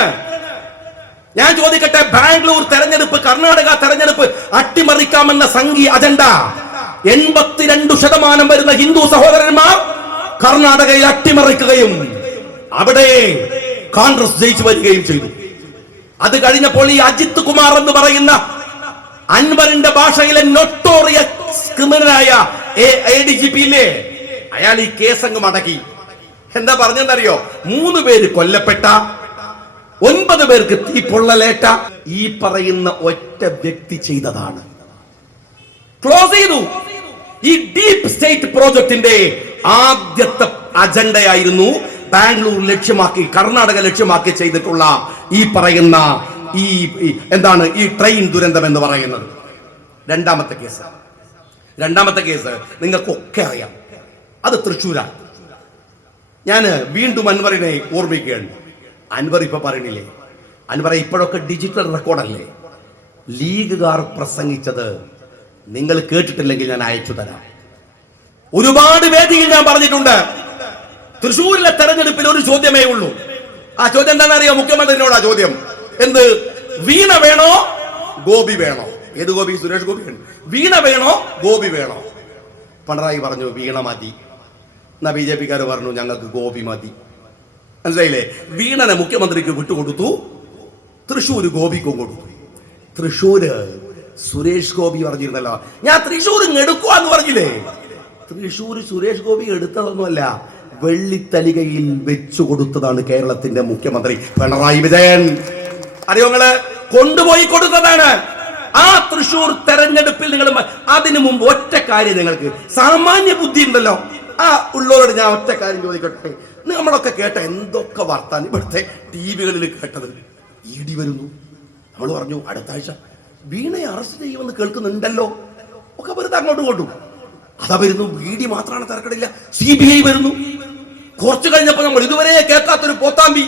ഞാൻ ചോദിക്കട്ടെ, ബാംഗ്ലൂർ തെരഞ്ഞെടുപ്പ്, കർണാടക തെരഞ്ഞെടുപ്പ് അട്ടിമറിക്കാമെന്ന സംഘി അജണ്ട 82% വരുന്ന ഹിന്ദു സഹോദരന്മാർ കർണാടകയിൽ അട്ടിമറിക്കുകയും അവിടെ കോൺഗ്രസ് ജയിച്ചു വരികയും ചെയ്തു. അത് കഴിഞ്ഞപ്പോൾ ഈ അജിത് കുമാർ എന്ന് പറയുന്ന അൻവറിന്റെ ഭാഷയിലെ നൊട്ടോറിയസ് ക്രിമിനലായ ADGP ഇല്ലേ, അയാൾ ഈ കേസങ്ങ് മടക്കി. എന്താ പറഞ്ഞെന്നറിയോ? 3 പേര് കൊല്ലപ്പെട്ട, 9 പേർക്ക് തീ പൊള്ളലേറ്റ ഈ പറയുന്ന ഒറ്റ വ്യക്തി ചെയ്തതാണ്. ക്ലോസ് ചെയ്തു. ഈ ഡീപ് സ്റ്റേറ്റ് പ്രോജക്ടിന്റെ ആദ്യത്തെ അജണ്ടയായിരുന്നു ബാംഗ്ലൂർ ലക്ഷ്യമാക്കി, കർണാടക ലക്ഷ്യമാക്കി ചെയ്തിട്ടുള്ള ഈ പറയുന്ന ഈ ട്രെയിൻ ദുരന്തം എന്ന് പറയുന്നത്. രണ്ടാമത്തെ കേസ് നിങ്ങൾക്കൊക്കെ അറിയാം, അത് തൃശ്ശൂരാണ്. ഞാൻ വീണ്ടും അൻവറിനെ ഓർമ്മിക്കുകയാണ്. അൻവർ ഇപ്പൊ പറയണില്ലേ, അൻവറെ ഇപ്പോഴൊക്കെ ഡിജിറ്റൽ റെക്കോർഡല്ലേ, ലീഗുകാർ പ്രസംഗിച്ചത് നിങ്ങൾ കേട്ടിട്ടില്ലെങ്കിൽ ഞാൻ അയച്ചു തരാം. ഒരുപാട് വേദിയിൽ ഞാൻ പറഞ്ഞിട്ടുണ്ട്. തൃശ്ശൂരിലെ തെരഞ്ഞെടുപ്പിൽ ഒരു ചോദ്യമേ ഉള്ളൂ. ആ ചോദ്യം എന്താണെന്നറിയോ? മുഖ്യമന്ത്രിയോടാ ചോദ്യം. എന്ത്? വീണ വേണോ ഗോപി വേണോ? ഏത് ഗോപി? സുരേഷ് ഗോപി. വീണ വേണോ ഗോപി വേണോ? പിണറായി പറഞ്ഞു വീണ മതി. എന്നാ BJP-ക്കാർ പറഞ്ഞു ഞങ്ങൾക്ക് ഗോപി മതി. മനസ്സിലായില്ലേ? വീണനെ മുഖ്യമന്ത്രിക്ക് വിട്ടുകൊടുത്തു, തൃശ്ശൂര് ഗോപിക്കും കൊടുത്തു. തൃശ്ശൂര് സുരേഷ് ഗോപി പറഞ്ഞിരുന്നല്ലോ, ഞാൻ തൃശ്ശൂർ എടുക്കുവാന്ന് പറഞ്ഞില്ലേ. തൃശ്ശൂർ സുരേഷ് ഗോപി എടുത്തതൊന്നുമല്ല, വെള്ളിത്തലികയിൽ വെച്ചു കൊടുത്തതാണ് കേരളത്തിന്റെ മുഖ്യമന്ത്രി പിണറായി വിജയൻ. അറിയോ? നിങ്ങള് കൊണ്ടുപോയി കൊടുത്തതാണ്. ആ തൃശ്ശൂർ തെരഞ്ഞെടുപ്പിൽ നിങ്ങൾ അതിനു മുമ്പ് ഒറ്റ കാര്യം, നിങ്ങൾക്ക് സാമാന്യ ബുദ്ധി ഉണ്ടല്ലോ, ആ ഉള്ളവരോട് ഞാൻ ഒറ്റ കാര്യം ചോദിക്കട്ടെ. നമ്മളൊക്കെ കേട്ട എന്തൊക്കെ വർത്താനം ഇവിടുത്തെ TV-കളിൽ കേട്ടത്. ED വരുന്നു, നമ്മൾ പറഞ്ഞു അടുത്ത ആഴ്ച വീണയെ അറസ്റ്റ് ചെയ്യുമെന്ന് കേൾക്കുന്നുണ്ടല്ലോ, ഒക്കെ വെറുതെ അങ്ങോട്ട് കൊണ്ടു. അതാ വരുന്നു. ED മാത്രമാണ് തിരക്കടില്ല, CBI വരുന്നു. കുറച്ചു കഴിഞ്ഞപ്പോ നമ്മൾ ഇതുവരെ കേൾക്കാത്തൊരു പോത്താമ്പി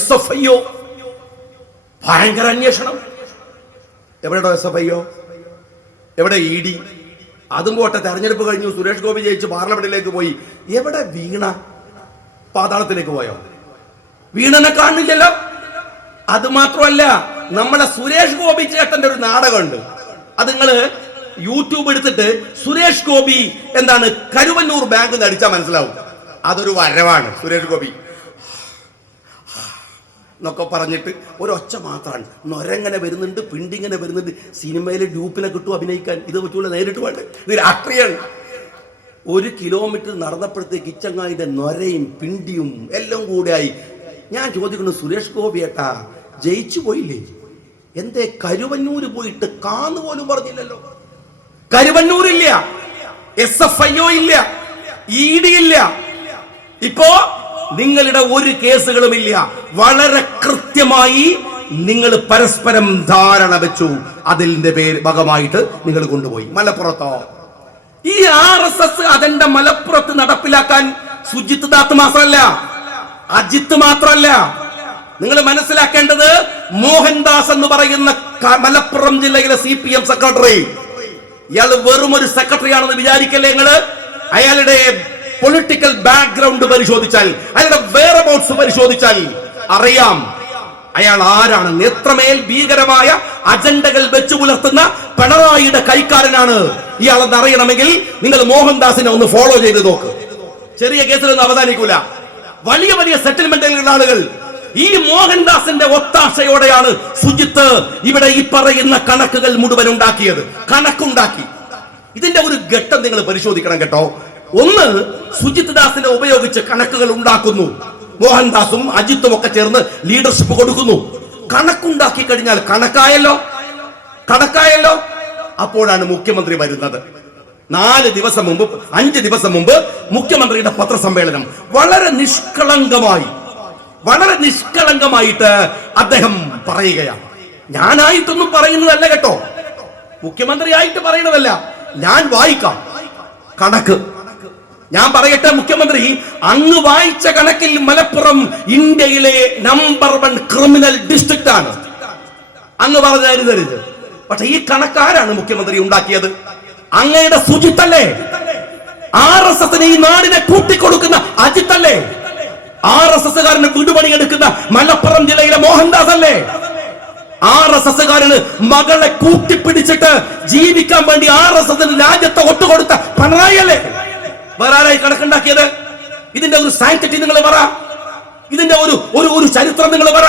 SFIO, ഭയങ്കര അന്വേഷണം. എവിടെയോ SFIO, എവിടെ ED? അതും പോട്ടെ, തെരഞ്ഞെടുപ്പ് കഴിഞ്ഞു, സുരേഷ് ഗോപി ജയിച്ച് പാർലമെന്റിലേക്ക് പോയി. എവിടെ വീണ? പാതാളത്തിലേക്ക് പോയോ? വീണനെ കാണുന്നില്ലല്ലോ. അത് മാത്രമല്ല, നമ്മളെ സുരേഷ് ഗോപി ചേട്ടന്റെ ഒരു നാടകമുണ്ട്. അത് നിങ്ങള് യൂട്യൂബ് എടുത്തിട്ട് സുരേഷ് ഗോപി എന്താണ് കരുവന്നൂർ ബാങ്ക് നടിച്ചാൽ മനസ്സിലാവും. അതൊരു വരവാണ്. സുരേഷ് ഗോപി എന്നൊക്കെ പറഞ്ഞിട്ട് ഒരൊച്ച മാത്രമാണ്. നൊരങ്ങനെ വരുന്നുണ്ട്, പിണ്ടിങ്ങനെ വരുന്നുണ്ട്. സിനിമയിലെ ഗ്രൂപ്പിനെ കിട്ടും അഭിനയിക്കാൻ. ഇത് പറ്റൂല, നേരിട്ട് വേണ്ട. ഇത് രാഷ്ട്രീയമാണ്. 1 കിലോമീറ്റർ നടന്നപ്പോഴത്തേക്ക് ഇച്ചങ്ങായിന്റെ നൊരയും പിണ്ടിയും എല്ലാം കൂടെയായി ഞാൻ ചോദിക്കുന്നു, സുരേഷ് ഗോപിയേട്ടാ ജയിച്ചു പോയില്ലേ? എന്തേ കരുവന്നൂര് പോയിട്ട് കാന്ന് പോലും പറഞ്ഞില്ലല്ലോ? കരുവന്നൂരില്ല, SFIO ഇല്ല, ED ഇല്ല. ഇപ്പോ നിങ്ങളുടെ ഒരു കേസുകളും ഇല്ല. വളരെ കൃത്യമായി നിങ്ങൾ പരസ്പരം ധാരണ വെച്ചു. അതിന്റെ ഭാഗമായിട്ട് നിങ്ങൾ കൊണ്ടുപോയി. മലപ്പുറത്തോ ഈ RSS അജണ്ട മലപ്പുറത്ത് നടപ്പിലാക്കാൻ സുജിത് ദാത്ത് മാത്രമല്ല, അജിത്ത് മാത്രമല്ല. നിങ്ങൾ മനസ്സിലാക്കേണ്ടത്, മോഹൻദാസ് എന്ന് പറയുന്ന മലപ്പുറം ജില്ലയിലെ CPM സെക്രട്ടറി, ഇയാൾ വെറും ഒരു സെക്രട്ടറി ആണെന്ന് വിചാരിക്കല്ലേ നിങ്ങള്? അയാളുടെ പൊളിറ്റിക്കൽ ബാക്ക്ഗ്രൗണ്ട് പരിശോധിച്ചാൽ, അയാളുടെ വെയർഅബൌട്ട്സ് പരിശോധിച്ചാൽ അറിയാം അയാൾ ആരാണ്. എത്രമേൽ ഭീകരമായ അജണ്ടകൾ വെച്ചു പുലർത്തുന്ന പിണറായിയുടെ കൈക്കാരനാണ് ഇയാളെന്ന് അറിയണമെങ്കിൽ നിങ്ങൾ മോഹൻദാസിനെ ഒന്ന് ഫോളോ ചെയ്ത് നോക്ക്. ചെറിയ കേസിലൊന്നും അവസാനിക്കൂല. വലിയ വലിയ സെറ്റിൽമെന്റുകളുള്ള ആളുകൾ. ഈ മോഹൻദാസിന്റെ ഒത്താശയോടെയാണ് സുജിത്ത് ഇവിടെ ഈ പറയുന്ന കണക്കുകൾ മുഴുവൻ ഉണ്ടാക്കിയത്. കണക്കുണ്ടാക്കി. ഇതിന്റെ ഒരു ഘട്ടം നിങ്ങൾ പരിശോധിക്കണം കേട്ടോ. ഒന്ന്, സുജിത് ദാസിനെ ഉപയോഗിച്ച് കണക്കുകൾ ഉണ്ടാക്കുന്നു. മോഹൻദാസും അജിത്തും ഒക്കെ ചേർന്ന് ലീഡർഷിപ്പ് കൊടുക്കുന്നു. കണക്കുണ്ടാക്കി കഴിഞ്ഞാൽ കണക്കായല്ലോ. അപ്പോഴാണ് മുഖ്യമന്ത്രി വരുന്നത്. 5 ദിവസം മുമ്പ് മുഖ്യമന്ത്രിയുടെ പത്രസമ്മേളനം. വളരെ നിഷ്കളങ്കമായിട്ട് അദ്ദേഹം പറയുകയാണ്. ഞാനായിട്ടൊന്നും പറയുന്നതല്ല കേട്ടോ, മുഖ്യമന്ത്രി ആയിട്ട് പറയുന്നതല്ല. ഞാൻ വായിക്കാം കണക്ക്. ഞാൻ പറയട്ടെ, മുഖ്യമന്ത്രി അങ്ങ് വായിച്ച കണക്കിൽ മലപ്പുറം ഇന്ത്യയിലെ നമ്പർ 1 ക്രിമിനൽ ഡിസ്ട്രിക്റ്റ് ആണ്. അങ്ങ് പറഞ്ഞരുതരുത്. പക്ഷെ ഈ കണക്കാരാണ് മുഖ്യമന്ത്രി ഉണ്ടാക്കിയത്? അങ്ങയുടെ സുജിത്തല്ലേ? RSSന് ഈ നാടിനെ കൂട്ടിക്കൊടുക്കുന്ന അജിത്തല്ലേ? RSSകാരന് വിടുപണിയെടുക്കുന്ന മലപ്പുറം ജില്ലയിലെ മോഹൻദാസ് അല്ലേ? RSSകാരന് മകളെ കൂട്ടിപ്പിടിച്ചിട്ട് ജീവിക്കാൻ വേണ്ടി RSSന് രാജ്യത്തെ ഒത്തുകൊടുത്ത പിണറായി അല്ലേ? വേറെ ആരായി കണക്കുണ്ടാക്കിയത്? ഇതിന്റെ ഒരു സാങ്ക്ടിറ്റി നിങ്ങൾ പറ, ഇതിന്റെ ഒരു ചരിത്രം നിങ്ങൾ പറ.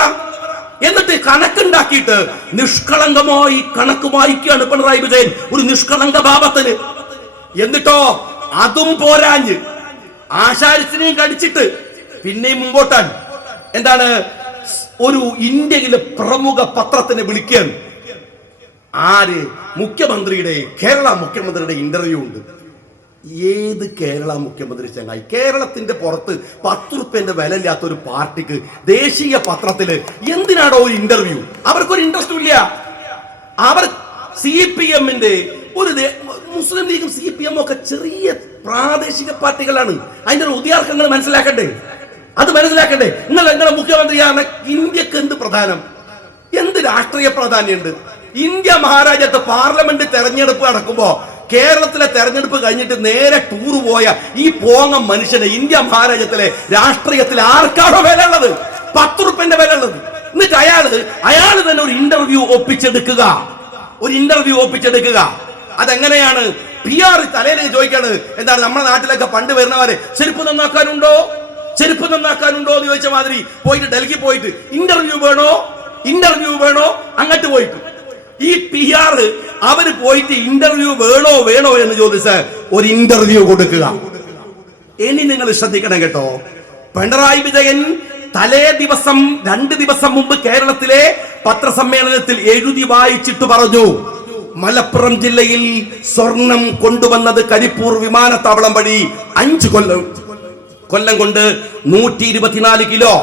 എന്നിട്ട് കണക്കുണ്ടാക്കിയിട്ട് നിഷ്കളങ്കമായി കണക്ക് വായിക്കുകയാണ് പിണറായി വിജയൻ, ഒരു നിഷ്കളങ്ക ഭാവത്തിന്. എന്നിട്ടോ അതും പോരാഞ്ഞ് ആശാരിച്ചിനെയും കടിച്ചിട്ട് പിന്നെയും മുമ്പോട്ടാൻ എന്താണ്, ഒരു ഇന്ത്യയിലെ പ്രമുഖ പത്രത്തിനെ വിളിക്കുകയാണ്. ആര്? മുഖ്യമന്ത്രിയുടെ, കേരള മുഖ്യമന്ത്രിയുടെ ഇന്റർവ്യൂ ഉണ്ട്. ഏത് കേരള മുഖ്യമന്ത്രി ചങ്ങായി? കേരളത്തിന്റെ പുറത്ത് 10 രൂപന്റെ വില ഇല്ലാത്ത ഒരു പാർട്ടിക്ക് ദേശീയ പത്രത്തില് എന്തിനാണോ ഒരു ഇന്റർവ്യൂ? അവർക്കൊരു ഇൻട്രസ്റ്റും ഇല്ല. അവർ CPMന്റെ മുസ്ലിം ലീഗും CPM ഒക്കെ ചെറിയ പ്രാദേശിക പാർട്ടികളാണ്. അതിന്റെ ഒരു ഉദയാർക്കങ്ങൾ മനസ്സിലാക്കണ്ടേ? നിങ്ങളുടെ മുഖ്യമന്ത്രിയാണ്. ഇന്ത്യക്ക് എന്ത് പ്രധാനം? എന്ത് രാഷ്ട്രീയ പ്രാധാന്യമുണ്ട്? ഇന്ത്യ മഹാരാജ്യത്ത് പാർലമെന്റ് തെരഞ്ഞെടുപ്പ് നടക്കുമ്പോ കേരളത്തിലെ തെരഞ്ഞെടുപ്പ് കഴിഞ്ഞിട്ട് നേരെ ടൂർ പോയ ഈ പോങ്ങ മനുഷ്യന് ഇന്ത്യ മഹാരാജ്യത്തിലെ രാഷ്ട്രീയത്തിൽ ആർക്കാണോ വില ഉള്ളത്? 10 രൂപന്റെ വില ഉള്ളത്. എന്നിട്ട് അയാള് തന്നെ ഒരു ഇന്റർവ്യൂ ഒപ്പിച്ചെടുക്കുക. അതെങ്ങനെയാണ്? PR തലേന്ന് ചോദിക്കാണ്, എന്താണ് നമ്മുടെ നാട്ടിലൊക്കെ പണ്ട് വരുന്നവരെ ചെരുപ്പ് നന്നാക്കാനുണ്ടോ എന്ന് ചോദിച്ച മാതിരി പോയിട്ട് ഡൽഹി പോയിട്ട് ഇന്റർവ്യൂ വേണോ അങ്ങോട്ട് പോയിട്ട് ഈ PR അവര് പോയിട്ട് ഇന്റർവ്യൂ വേണോ എന്ന് ചോദിച്ച് ഒരു ഇന്റർവ്യൂ കൊടുക്കുക. ഇനി നിങ്ങൾ ശ്രദ്ധിക്കണം കേട്ടോ. പിണറായി വിജയൻ 2 ദിവസം മുമ്പ് കേരളത്തിലെ പത്രസമ്മേളനത്തിൽ എഴുതി വായിച്ചിട്ട് പറഞ്ഞു, മലപ്പുറം ജില്ലയിൽ സ്വർണം കൊണ്ടുവന്നത് കരിപ്പൂർ വിമാനത്താവളം വഴി 5 കൊല്ലം കൊണ്ട് 124 കിലോ.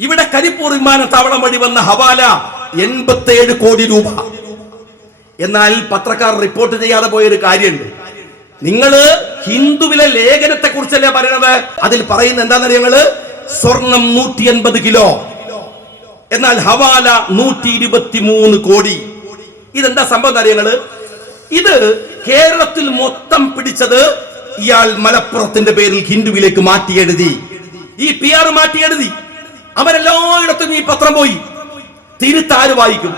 ഇവിടെ കരിപ്പൂർ വിമാനത്താവളം വഴി വന്ന ഹവാല 87 കോടി രൂപ. എന്നാൽ പത്രക്കാർ റിപ്പോർട്ട് ചെയ്യാതെ പോയൊരു കാര്യമുണ്ട്. നിങ്ങള് ഹിന്ദുവിലെ ലേഖനത്തെ കുറിച്ചല്ലേ പറയുന്നത്? അതിൽ പറയുന്ന എന്താണെന്നറിയാം? സ്വർണം 180 കിലോ, എന്നാൽ ഹവാല 123 കോടി. ഇതെന്താ സംഭവം അറിയങ്ങള്? ഇത് കേരളത്തിൽ മൊത്തം പിടിച്ചത് ഇയാൾ മലപ്പുറത്തിന്റെ പേരിൽ ഹിന്ദുവിലേക്ക് മാറ്റി എഴുതി. ഈ PR മാറ്റി എഴുതി. അവരെല്ലായിടത്തും ഈ പത്രം പോയി. തിരുത്താര് വായിക്കും?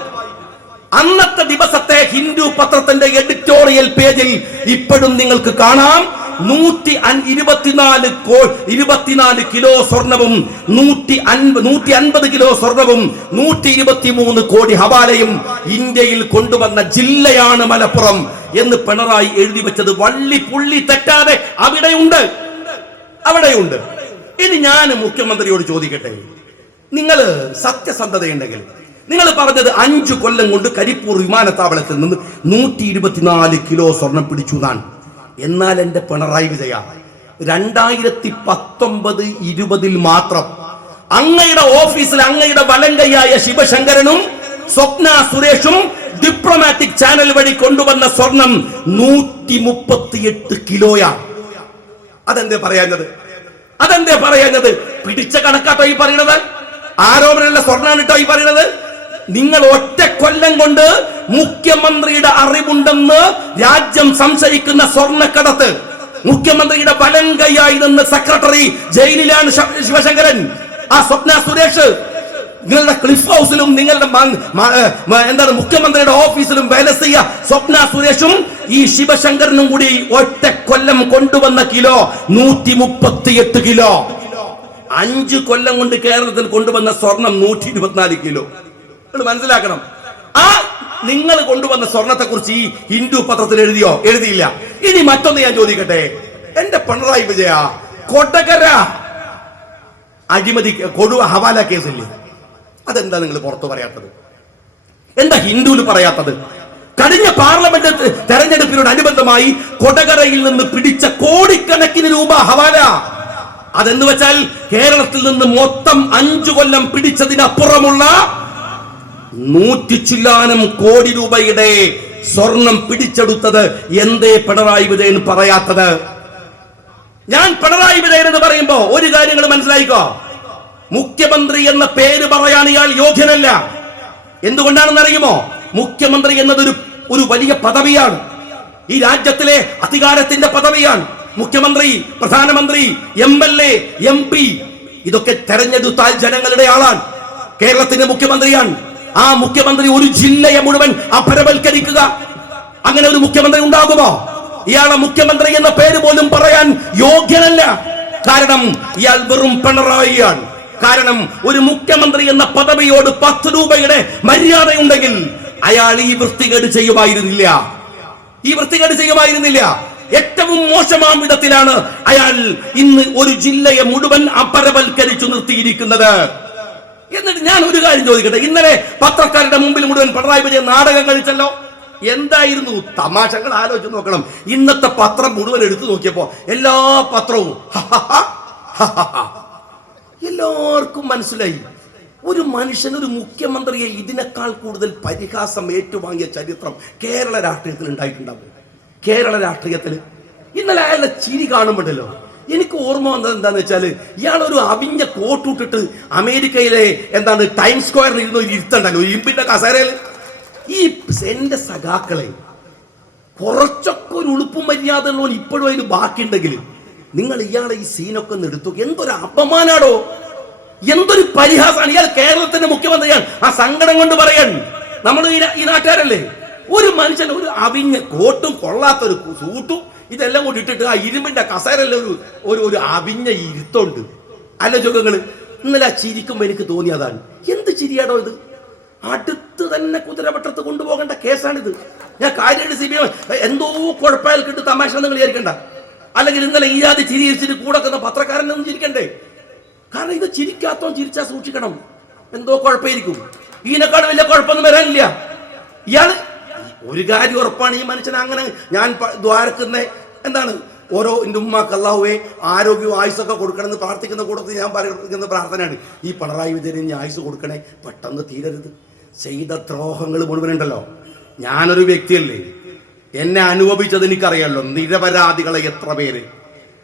അന്നത്തെ ദിവസത്തെ ഹിന്ദു പത്രത്തിന്റെ എഡിറ്റോറിയൽ പേജിൽ ഇപ്പോഴും നിങ്ങൾക്ക് കാണാം 124 കിലോ സ്വർണവും 150 കിലോ സ്വർണവും 123 കോടി ഹവാലയും ഇന്ത്യയിൽ കൊണ്ടുവന്ന ജില്ലയാണ് മലപ്പുറം എന്ന് പിണറായി എഴുതി വെച്ചത് വള്ളി പുള്ളി തെറ്റാതെ അവിടെയുണ്ട്. ഇനി ഞാൻ മുഖ്യമന്ത്രിയോട് ചോദിക്കട്ടെ, നിങ്ങൾ സത്യസന്ധതയുണ്ടെങ്കിൽ നിങ്ങൾ പറഞ്ഞത് 5 കൊല്ലം കൊണ്ട് കരിപ്പൂർ വിമാനത്താവളത്തിൽ നിന്ന് 124 കിലോ സ്വർണം പിടിച്ചു എന്നാണ്. എന്നാൽ എന്റെ പിണറായി വിജയ 2019-20 മാത്രം അങ്ങയുടെ ഓഫീസിൽ അങ്ങയുടെ വലങ്കയായ ശിവശങ്കരനും സ്വപ്ന സുരേഷും ഡിപ്ലോമാറ്റിക് ചാനൽ വഴി കൊണ്ടുവന്ന സ്വർണം 138 കിലോയാണ്. അതെന്തേ പറയാഞ്ഞത്? പിടിച്ച കണക്കാട്ടോ ഈ പറയുന്നത്? ആരോപണമുള്ള സ്വർണ്ണാണ് കേട്ടോ ഈ പറയുന്നത്. നിങ്ങൾ ഒറ്റ കൊല്ലം കൊണ്ട് മുഖ്യമന്ത്രിയുടെ അറിവുണ്ടെന്ന് രാജ്യം സംശയിക്കുന്ന സ്വർണ്ണക്കടത്ത്, മുഖ്യമന്ത്രിയുടെ വലങ്കയായി നിന്ന് സെക്രട്ടറി ജയിലിലാണ് ശിവശങ്കരൻ, ആ സ്വപ്ന സുരേഷ് നിങ്ങളുടെ ക്ലിഫ് ഹൗസിലും നിങ്ങളുടെ എന്താണ് മുഖ്യമന്ത്രിയുടെ ഓഫീസിലും വേലസിയ സ്വപ്ന സുരേഷും ഈ ശിവശങ്കരനും കൂടി ഒറ്റ കൊല്ലം കൊണ്ടുവന്ന കിലോ 138 കിലോ. 5 കൊല്ലം കൊണ്ട് കേരളത്തിൽ കൊണ്ടുവന്ന സ്വർണം 124 കിലോ. നിങ്ങൾ മനസ്സിലാക്കണം. ആ നിങ്ങൾ കൊണ്ടുവന്ന സ്വർണത്തെ കുറിച്ച് ഈ ഹിന്ദു പത്രത്തിൽ എഴുതിയില്ല. ഇനി മറ്റൊന്ന് ഞാൻ ചോദിക്കട്ടെ, എന്റെ പിണറായി വിജയ, കൊടകര അഴിമതി ഹവാല കേസില്ലേ, അതെന്താ നിങ്ങൾ പുറത്തു പറയാത്തത്? എന്താ ഹിന്ദുവിൽ പറയാത്തത്? കഴിഞ്ഞ പാർലമെന്റ് തെരഞ്ഞെടുപ്പിനോടനുബന്ധമായി കൊടകരയിൽ നിന്ന് പിടിച്ച കോടിക്കണക്കിന് രൂപ ഹവാല, അതെന്ന് വെച്ചാൽ കേരളത്തിൽ നിന്ന് മൊത്തം 5 കൊല്ലം പിടിച്ചതിനപ്പുറമുള്ള 100 ചില്ലാനം കോടി രൂപയുടെ സ്വർണം പിടിച്ചെടുത്തത് എന്തേ പിണറായി വിജയൻ പറയാത്തത്? ഞാൻ പിണറായി വിജയൻ എന്ന് പറയുമ്പോ ഒരു കാര്യങ്ങൾ മനസ്സിലായിക്കോ, മുഖ്യമന്ത്രി എന്ന പേര് പറയാൻ ഇയാൾ യോഗ്യനല്ല. എന്തുകൊണ്ടാണെന്ന് അറിയുമോ? മുഖ്യമന്ത്രി എന്നത് ഒരു വലിയ പദവിയാണ്, ഈ രാജ്യത്തിലെ അധികാരത്തിന്റെ പദവിയാണ്. മുഖ്യമന്ത്രി, പ്രധാനമന്ത്രി, MLA, MP ഇതൊക്കെ തെരഞ്ഞെടുത്താൽ ജനങ്ങളുടെ ആളാണ്. കേരളത്തിന്റെ മുഖ്യമന്ത്രിയാണ്. ആ മുഖ്യമന്ത്രി ഒരു ജില്ലയെ മുഴുവൻ അപരവൽക്കരിക്കുക, അങ്ങനെ ഒരു മുഖ്യമന്ത്രി ഉണ്ടാകുമോ? ഇയാളെ മുഖ്യമന്ത്രി എന്ന പേര് പോലും പറയാൻ യോഗ്യനല്ല. കാരണം ഇയാൾ വെറും പിണറായിയാണ്. കാരണം ഒരു മുഖ്യമന്ത്രി എന്ന പദവിയോട് 10 രൂപയുടെ മര്യാദയുണ്ടെങ്കിൽ അയാൾ ഈ വൃത്തികേട് ചെയ്യുമായിരുന്നില്ല. ഏറ്റവും മോശമാം വിധത്തിലാണ് അയാൾ ഇന്ന് ഒരു ജില്ലയെ മുഴുവൻ അപരവൽക്കരിച്ചു നിർത്തിയിരിക്കുന്നത്. എന്നിട്ട് ഞാൻ ഒരു കാര്യം ചോദിക്കട്ടെ, ഇന്നലെ പത്രക്കാരുടെ മുമ്പിൽ മുഴുവൻ പിണറായി വിജയൻ നാടകം കളിച്ചല്ലോ. എന്തായിരുന്നു തമാശകൾ ആലോചിച്ച് നോക്കണം. ഇന്നത്തെ പത്രം മുഴുവൻ എടുത്തു നോക്കിയപ്പോ എല്ലാ പത്രവും എല്ലാവർക്കും മനസ്സിലായി ഒരു മനുഷ്യൻ, ഒരു മുഖ്യമന്ത്രിയെ ഇതിനേക്കാൾ കൂടുതൽ പരിഹാസം ഏറ്റുവാങ്ങിയ ചരിത്രം കേരള രാഷ്ട്രീയത്തിൽ ഉണ്ടായിട്ടുണ്ടാവും. കേരള രാഷ്ട്രീയത്തിൽ ഇന്നലെ അയാളുടെ ചിരി കാണുമ്പോഴല്ലോ എനിക്ക് ഓർമ്മ വന്നത് എന്താന്ന് വെച്ചാൽ, ഇയാളൊരു അവിഞ്ഞ കോട്ടിട്ടിട്ട് അമേരിക്കയിലെ ടൈം സ്ക്വയറിൽ ഇരുന്ന് ഇരുത്തണ്ടല്ലോ ഇരുമ്പിന്റെ കസേരയിൽ. ഈ എന്റെ സഖാക്കളെ, കുറച്ചൊക്കെ ഒരു ഉളുപ്പും മര്യാദകളോ ഇപ്പോഴും അതിന് ബാക്കിയുണ്ടെങ്കിൽ നിങ്ങൾ ഇയാളെ ഈ സീനൊക്കെ ഒന്ന് എടുത്തു. എന്തൊരു അപമാനാടോ, എന്തൊരു പരിഹാസമാണ്. ഇയാൾ കേരളത്തിന്റെ മുഖ്യമന്ത്രിയാണ്. ആ സങ്കടം കൊണ്ട് പറയാൻ നമ്മൾ ഈ നാട്ടുകാരല്ലേ. ഒരു മനുഷ്യൻ ഒരു അവിഞ്ഞ കോട്ടും കൊള്ളാത്തൊരു സൂട്ടും ഇതെല്ലാം കൂടി ഇട്ടിട്ട് ആ ഇരുമ്പിന്റെ കസേരല്ല ഒരു അവിഞ്ഞ ഇരുത്തുണ്ട്. അല്ല ചോദ്യങ്ങള് ഇന്നലെ ആ ചിരിക്കുമ്പോ എനിക്ക് തോന്നിയതാണ്, എന്ത് ചിരിയാടോ ഇത്? അടുത്ത് തന്നെ കുതിരവട്ടത്ത് കൊണ്ടുപോകേണ്ട കേസാണിത്. ഞാൻ കാര്യമായിട്ട് CBI എന്തോ കുഴപ്പമായാൽ കിട്ടും തമാശ നിങ്ങൾ വിചാരിക്കണ്ട. അല്ലെങ്കിൽ ഇന്നലെ ഈ ആദ്യം ചിരിച്ചിട്ട് കൂടെ തന്നെ പത്രക്കാരനൊന്നും ചിരിക്കണ്ടേ? കാരണം ഇത് ചിരിച്ചാ സൂക്ഷിക്കണം, എന്തോ കുഴപ്പമായിരിക്കും. ഇതിനെക്കാളും വലിയ കുഴപ്പമൊന്നും വരാനില്ല. ഇയാള് ഒരു കാര്യം ഉറപ്പാണ്, ഈ മനുഷ്യൻ അങ്ങനെ ഞാൻ ദ്വാരക്കുന്ന ഓരോ എൻ്റെ ഉമ്മാക്ക് അല്ലാഹുവേ ആരോഗ്യവും ആയുസൊക്കെ കൊടുക്കണമെന്ന് പ്രാർത്ഥിക്കുന്ന കൂട്ടത്തിൽ ഞാൻ പറയുന്ന പ്രാർത്ഥനയാണ്, ഈ പിണറായി വിജയൻ ഇനി ആയുസ് കൊടുക്കണേ, പെട്ടെന്ന് തീരരുത്. ചെയ്ത ദ്രോഹങ്ങൾ മുഴുവനുണ്ടല്ലോ. ഞാനൊരു വ്യക്തിയല്ലേ, എന്നെ അനുഭവിച്ചത് എനിക്കറിയാമല്ലോ. നിരപരാധികളെ എത്ര പേര്,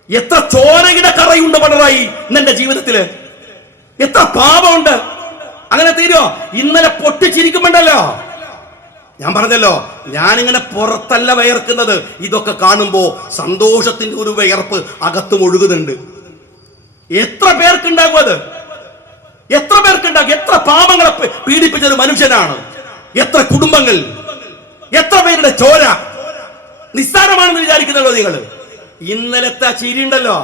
എത്ര ചോരയുടെ കറയുണ്ട് പിണറായി എന്റെ ജീവിതത്തില്, എത്ര പാപമുണ്ട്. അങ്ങനെ തീരോ? ഇന്നലെ പൊട്ടിച്ചിരിക്കുമ്പോണ്ടല്ലോ ഞാൻ പറഞ്ഞല്ലോ, ഞാനിങ്ങനെ പുറത്തല്ല വയർക്കുന്നത്. ഇതൊക്കെ കാണുമ്പോ സന്തോഷത്തിന്റെ ഒരു വയർപ്പ് അകത്തും ഒഴുകുന്നുണ്ട്. എത്ര പേർക്കുണ്ടാകും അത്? എത്ര പേർക്കുണ്ടാകും? എത്ര പാപങ്ങളെ പീഡിപ്പിച്ചൊരു മനുഷ്യനാണ്. എത്ര കുടുംബങ്ങൾ, എത്ര പേരുടെ ചോര നിസ്സാരമാണെന്ന് വിചാരിക്കുന്നല്ലോ നിങ്ങൾ. ഇന്നലത്തെ ആ ചിരി ഉണ്ടല്ലോ,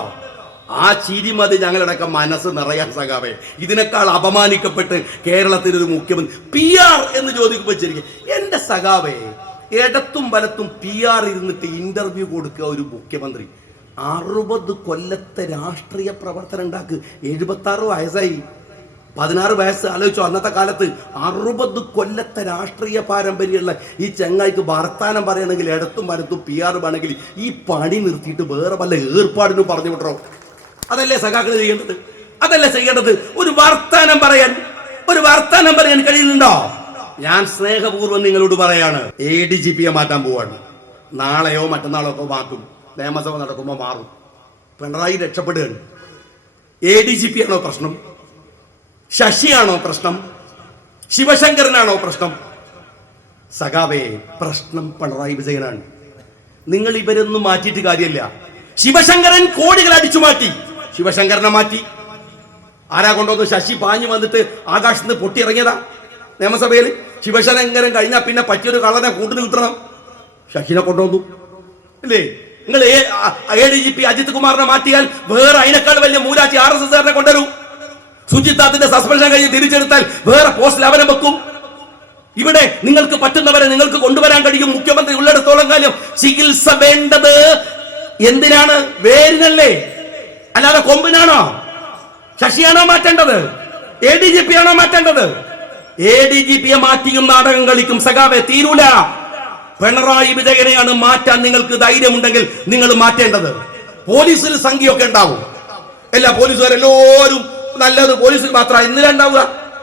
ആ ചിരി മതി ഞങ്ങളുടെയൊക്കെ മനസ്സ് നിറയാൻ സഖാവേ. ഇതിനേക്കാൾ അപമാനിക്കപ്പെട്ട് കേരളത്തിൽ ഒരു മുഖ്യമന്ത്രി PR എന്ന് ചോദിക്കുമ്പോൾ ശരിക്കും എന്റെ സഖാവേ, ഇടത്തും വലത്തും PR ഇരുന്നിട്ട് ഇന്റർവ്യൂ കൊടുക്കുക ഒരു മുഖ്യമന്ത്രി. 60 കൊല്ലത്തെ രാഷ്ട്രീയ പ്രവർത്തനം ഉണ്ടാക്ക്. 76 വയസ്സായി. 16 വയസ്സ് ആലോചിച്ചോ. അന്നത്തെ കാലത്ത് 60 കൊല്ലത്തെ രാഷ്ട്രീയ പാരമ്പര്യമുള്ള ഈ ചങ്ങായിക്ക് വർത്താനം പറയണമെങ്കിൽ ഇടത്തും വലത്തും PR വേണമെങ്കിൽ ഈ പണി നിർത്തിയിട്ട് വേറെ വല്ല ഏർപ്പാടിനും പറഞ്ഞു വിട്ടോ. അതല്ലേ സഖാക്കൾ ചെയ്യേണ്ടത്? അതല്ലേ ചെയ്യേണ്ടത്? ഒരു വർത്താനം പറയാൻ കഴിയുന്നുണ്ടോ? ഞാൻ സ്നേഹപൂർവ്വം നിങ്ങളോട് പറയാണ്, ADGPയെ മാറ്റാൻ പോവാണ്. നാളെയോ മറ്റന്നാളോ ഒക്കെ മാറ്റും. നിയമസഭ നടക്കുമ്പോൾ മാറും. പിണറായി രക്ഷപ്പെടുകയാണ്. ADGP ആണോ പ്രശ്നം? ശശിയാണോ പ്രശ്നം? ശിവശങ്കരനാണോ പ്രശ്നം? സഖാവേ, പ്രശ്നം പിണറായി വിജയനാണ്. നിങ്ങൾ ഇവരൊന്നും മാറ്റിയിട്ട് കാര്യമില്ല. ശിവശങ്കരൻ കോടികൾ അടിച്ചു മാറ്റി. ശിവശങ്കരനെ മാറ്റി. ആരാ കൊണ്ടുവന്നു? ശശി പാഞ്ഞു വന്നിട്ട് ആകാശത്ത് നിന്ന് പൊട്ടിയിറങ്ങിയതാ നിയമസഭയിൽ. ശിവശങ്കരൻ കഴിഞ്ഞാൽ പിന്നെ പറ്റിയൊരു കള്ളനെ കൂട്ടിന് കിട്ടണം. ശശിനെ കൊണ്ടുവന്നു അല്ലേ? നിങ്ങൾ ADGP അജിത് കുമാറിനെ മാറ്റിയാൽ വേറെ അതിനേക്കാൾ വലിയ മൂരാച്ചി RSSകാരനെ കൊണ്ടുവരൂ. സുജിത്താത്തിന്റെ സസ്പെൻഷൻ കഴിഞ്ഞ് തിരിച്ചെടുത്താൽ വേറെ പോസ്റ്റിൽ അവനെ വെക്കും. ഇവിടെ നിങ്ങൾക്ക് പറ്റുന്നവരെ നിങ്ങൾക്ക് കൊണ്ടുവരാൻ കഴിയും. മുഖ്യമന്ത്രി ഉള്ളിടത്തോളം കാലം ചികിത്സ വേണ്ടത് എന്തിനാണ്? വേരിനല്ലേ, അല്ലാതെ കൊമ്പിനാണോ? ശശിയാണോ മാറ്റേണ്ടത്? ADGP ആണോ മാറ്റേണ്ടത്? ADGPയെ മാറ്റിയും നാടകം കളിക്കും സഖാവെ, തീരൂല. പിണറായി വിജയനെയാണ് മാറ്റാൻ നിങ്ങൾക്ക് ധൈര്യമുണ്ടെങ്കിൽ നിങ്ങൾ മാറ്റേണ്ടത്. പോലീസിൽ സംഖ്യയൊക്കെ ഉണ്ടാവും. എല്ലാ പോലീസുകാരെല്ലാവരും നല്ലത് പോലീസിൽ മാത്രം ഇന്നലെ ഉണ്ടാവുക?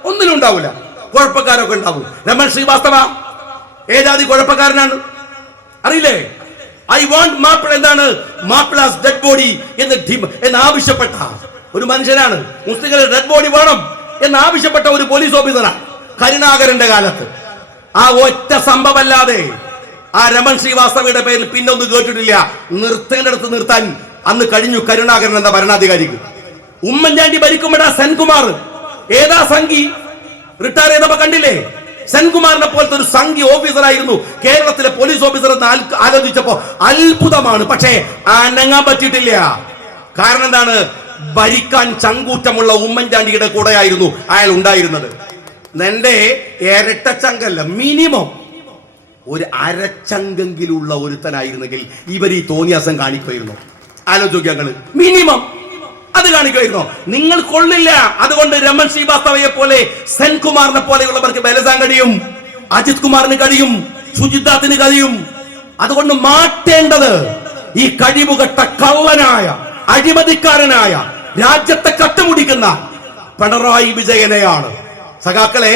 ഒന്നിനും ഉണ്ടാവില്ല. കുഴപ്പക്കാരൊക്കെ ഉണ്ടാവും. രമൺ ശ്രീവാസ്തവ ഏതാതി കുഴപ്പക്കാരനാണ് അറിയില്ലേ? ഐ വാണ്ട് മാപ്പിള എന്താണ്? മാപ്പിളാസ് ഡെഡ് ബോഡി എന്ന് ആവശ്യപ്പെട്ട ഒരു മനുഷ്യനാണ്. മുസ്ലിങ്ങളുടെ ഡെഡ് ബോഡി വേണം എന്ന് ആവശ്യപ്പെട്ട ഒരു പോലീസ് ഓഫീസറാണ് കരുണാകരന്റെ കാലത്ത്. ആ ഒറ്റ സംഭവമല്ലാതെ ആ രമൺ ശ്രീവാസ്തവയുടെ പേരിൽ പിന്നെ ഒന്നും കേട്ടിട്ടില്ല. നിർത്തേണ്ടടുത്ത് നിർത്താൻ അന്ന് കഴിഞ്ഞു കരുണാകരൻ എന്ന ഭരണാധികാരിക്ക്. ഉമ്മൻചാണ്ടി ഭരിക്കുമ്പോഴാ സെൻകുമാർ ഏതാ സംഘി റിട്ടയർ ചെയ്തപ്പോ കണ്ടില്ലേ? സെൻകുമാറിനെ പോലത്തെ ഒരു സംഘി ഓഫീസറായിരുന്നു കേരളത്തിലെ പോലീസ് ഓഫീസർ എന്ന് ആലോചിച്ചപ്പോ അത്ഭുതമാണ്. പക്ഷേ അനങ്ങാൻ പറ്റിയിട്ടില്ല. കാരണം എന്താണ്? ഭരിക്കാൻ ചങ്കൂറ്റമുള്ള ഉമ്മൻചാണ്ടിയുടെ കൂടെയായിരുന്നു അയാൾ ഉണ്ടായിരുന്നത്. എന്റെ ഇരട്ടച്ചങ്കല്ല, മിനിമം ഒരു അരച്ചങ്കെങ്കിലുള്ള ഒരുത്തനായിരുന്നെങ്കിൽ ഇവർ ഈ തോന്നിയാസം കാണിക്കുമായിരുന്നു. ആലോചിക്കുക, മിനിമം അത് കാണിക്കുമായിരുന്നോ? നിങ്ങൾ കൊള്ളില്ല. അതുകൊണ്ട് രമൺ ശ്രീവാസ്തവയെ പോലെ, സെൻകുമാറിനെ പോലെയുള്ളവർക്ക് ബലസാൻ കഴിയും, അജിത് കുമാറിന് കഴിയും, സുജിത്താത്തിന് കഴിയും. അതുകൊണ്ട് മാറ്റേണ്ടത് ഈ കഴിവുകെട്ട കള്ളനായ അഴിമതിക്കാരനായ രാജ്യത്തെ കട്ടുമുടിക്കുന്ന പിണറായി വിജയനെയാണ്. സഖാക്കളെ,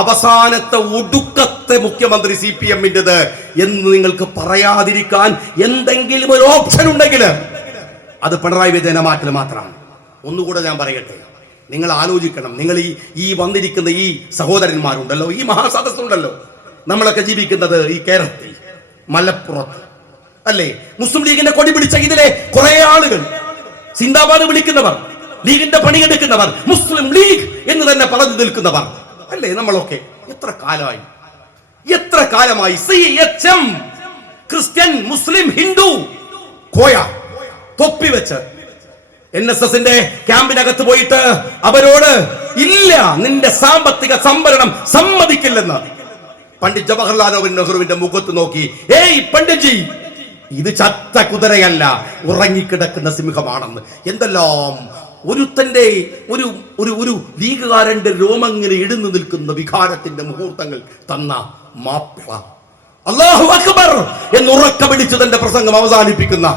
അവസാനത്തെ ഒടുക്കത്തെ മുഖ്യമന്ത്രി CPM-ന്റേത് എന്ന് നിങ്ങൾക്ക് പറയാതിരിക്കാൻ എന്തെങ്കിലും ഒരു ഓപ്ഷൻ ഉണ്ടെങ്കിൽ അത് പിണറായി വിജയനെ മാറ്റൽ മാത്രമാണ്. ഒന്നുകൂടെ ഞാൻ പറയട്ടെ, നിങ്ങൾ ആലോചിക്കണം. നിങ്ങൾ ഈ വന്നിരിക്കുന്ന ഈ സഹോദരന്മാരുണ്ടല്ലോ, ഈ മഹാസദസ്സുണ്ടല്ലോ, നമ്മളൊക്കെ ജീവിക്കുന്നത് ഈ കേരളത്തിൽ മലപ്പുറത്ത് അല്ലേ? മുസ്ലിം ലീഗിന്റെ കൊടി പിടിച്ച ഇതിലെ കുറെ ആളുകൾ, സിന്ദാബാദ് വിളിക്കുന്നവർ, ലീഗിന്റെ പണിയെടുക്കുന്നവർ, മുസ്ലിം ലീഗ് എന്ന് തന്നെ പറഞ്ഞു നിൽക്കുന്നവർ അല്ലേ? നമ്മളൊക്കെ എത്ര കാലമായി CHM, ക്രിസ്ത്യൻ മുസ്ലിം ഹിന്ദു കോയ തൊപ്പി വെച്ച് NSSന്റെ ക്യാമ്പിനകത്ത് പോയിട്ട് അവരോട് ഇല്ല, നിന്റെ സാമ്പത്തിക സംവരണം സമ്മതിക്കില്ലെന്ന് പണ്ഡിറ്റ് ജവഹർലാൽ നെഹ്റുവിന്റെ മുഖത്ത് നോക്കി, ഏയ് പണ്ഡിറ്റ്ജി, ഇത് ചത്ത കുതിരയല്ല, ഉറങ്ങിക്കിടക്കുന്ന സിംഹമാണെന്ന്. എന്തെല്ലാം ഒരുത്തന്റെ ഒരു ലീഗുകാരന്റെ രോമങ്ങനെ ഇടുന്നു നിൽക്കുന്ന വികാരത്തിന്റെ മുഹൂർത്തങ്ങൾ തന്ന മാപ്പിള. അല്ലാഹു അക്ബർ എന്നുറക്ക വിളിച്ചു തന്റെ പ്രസംഗം അവസാനിപ്പിക്കുന്ന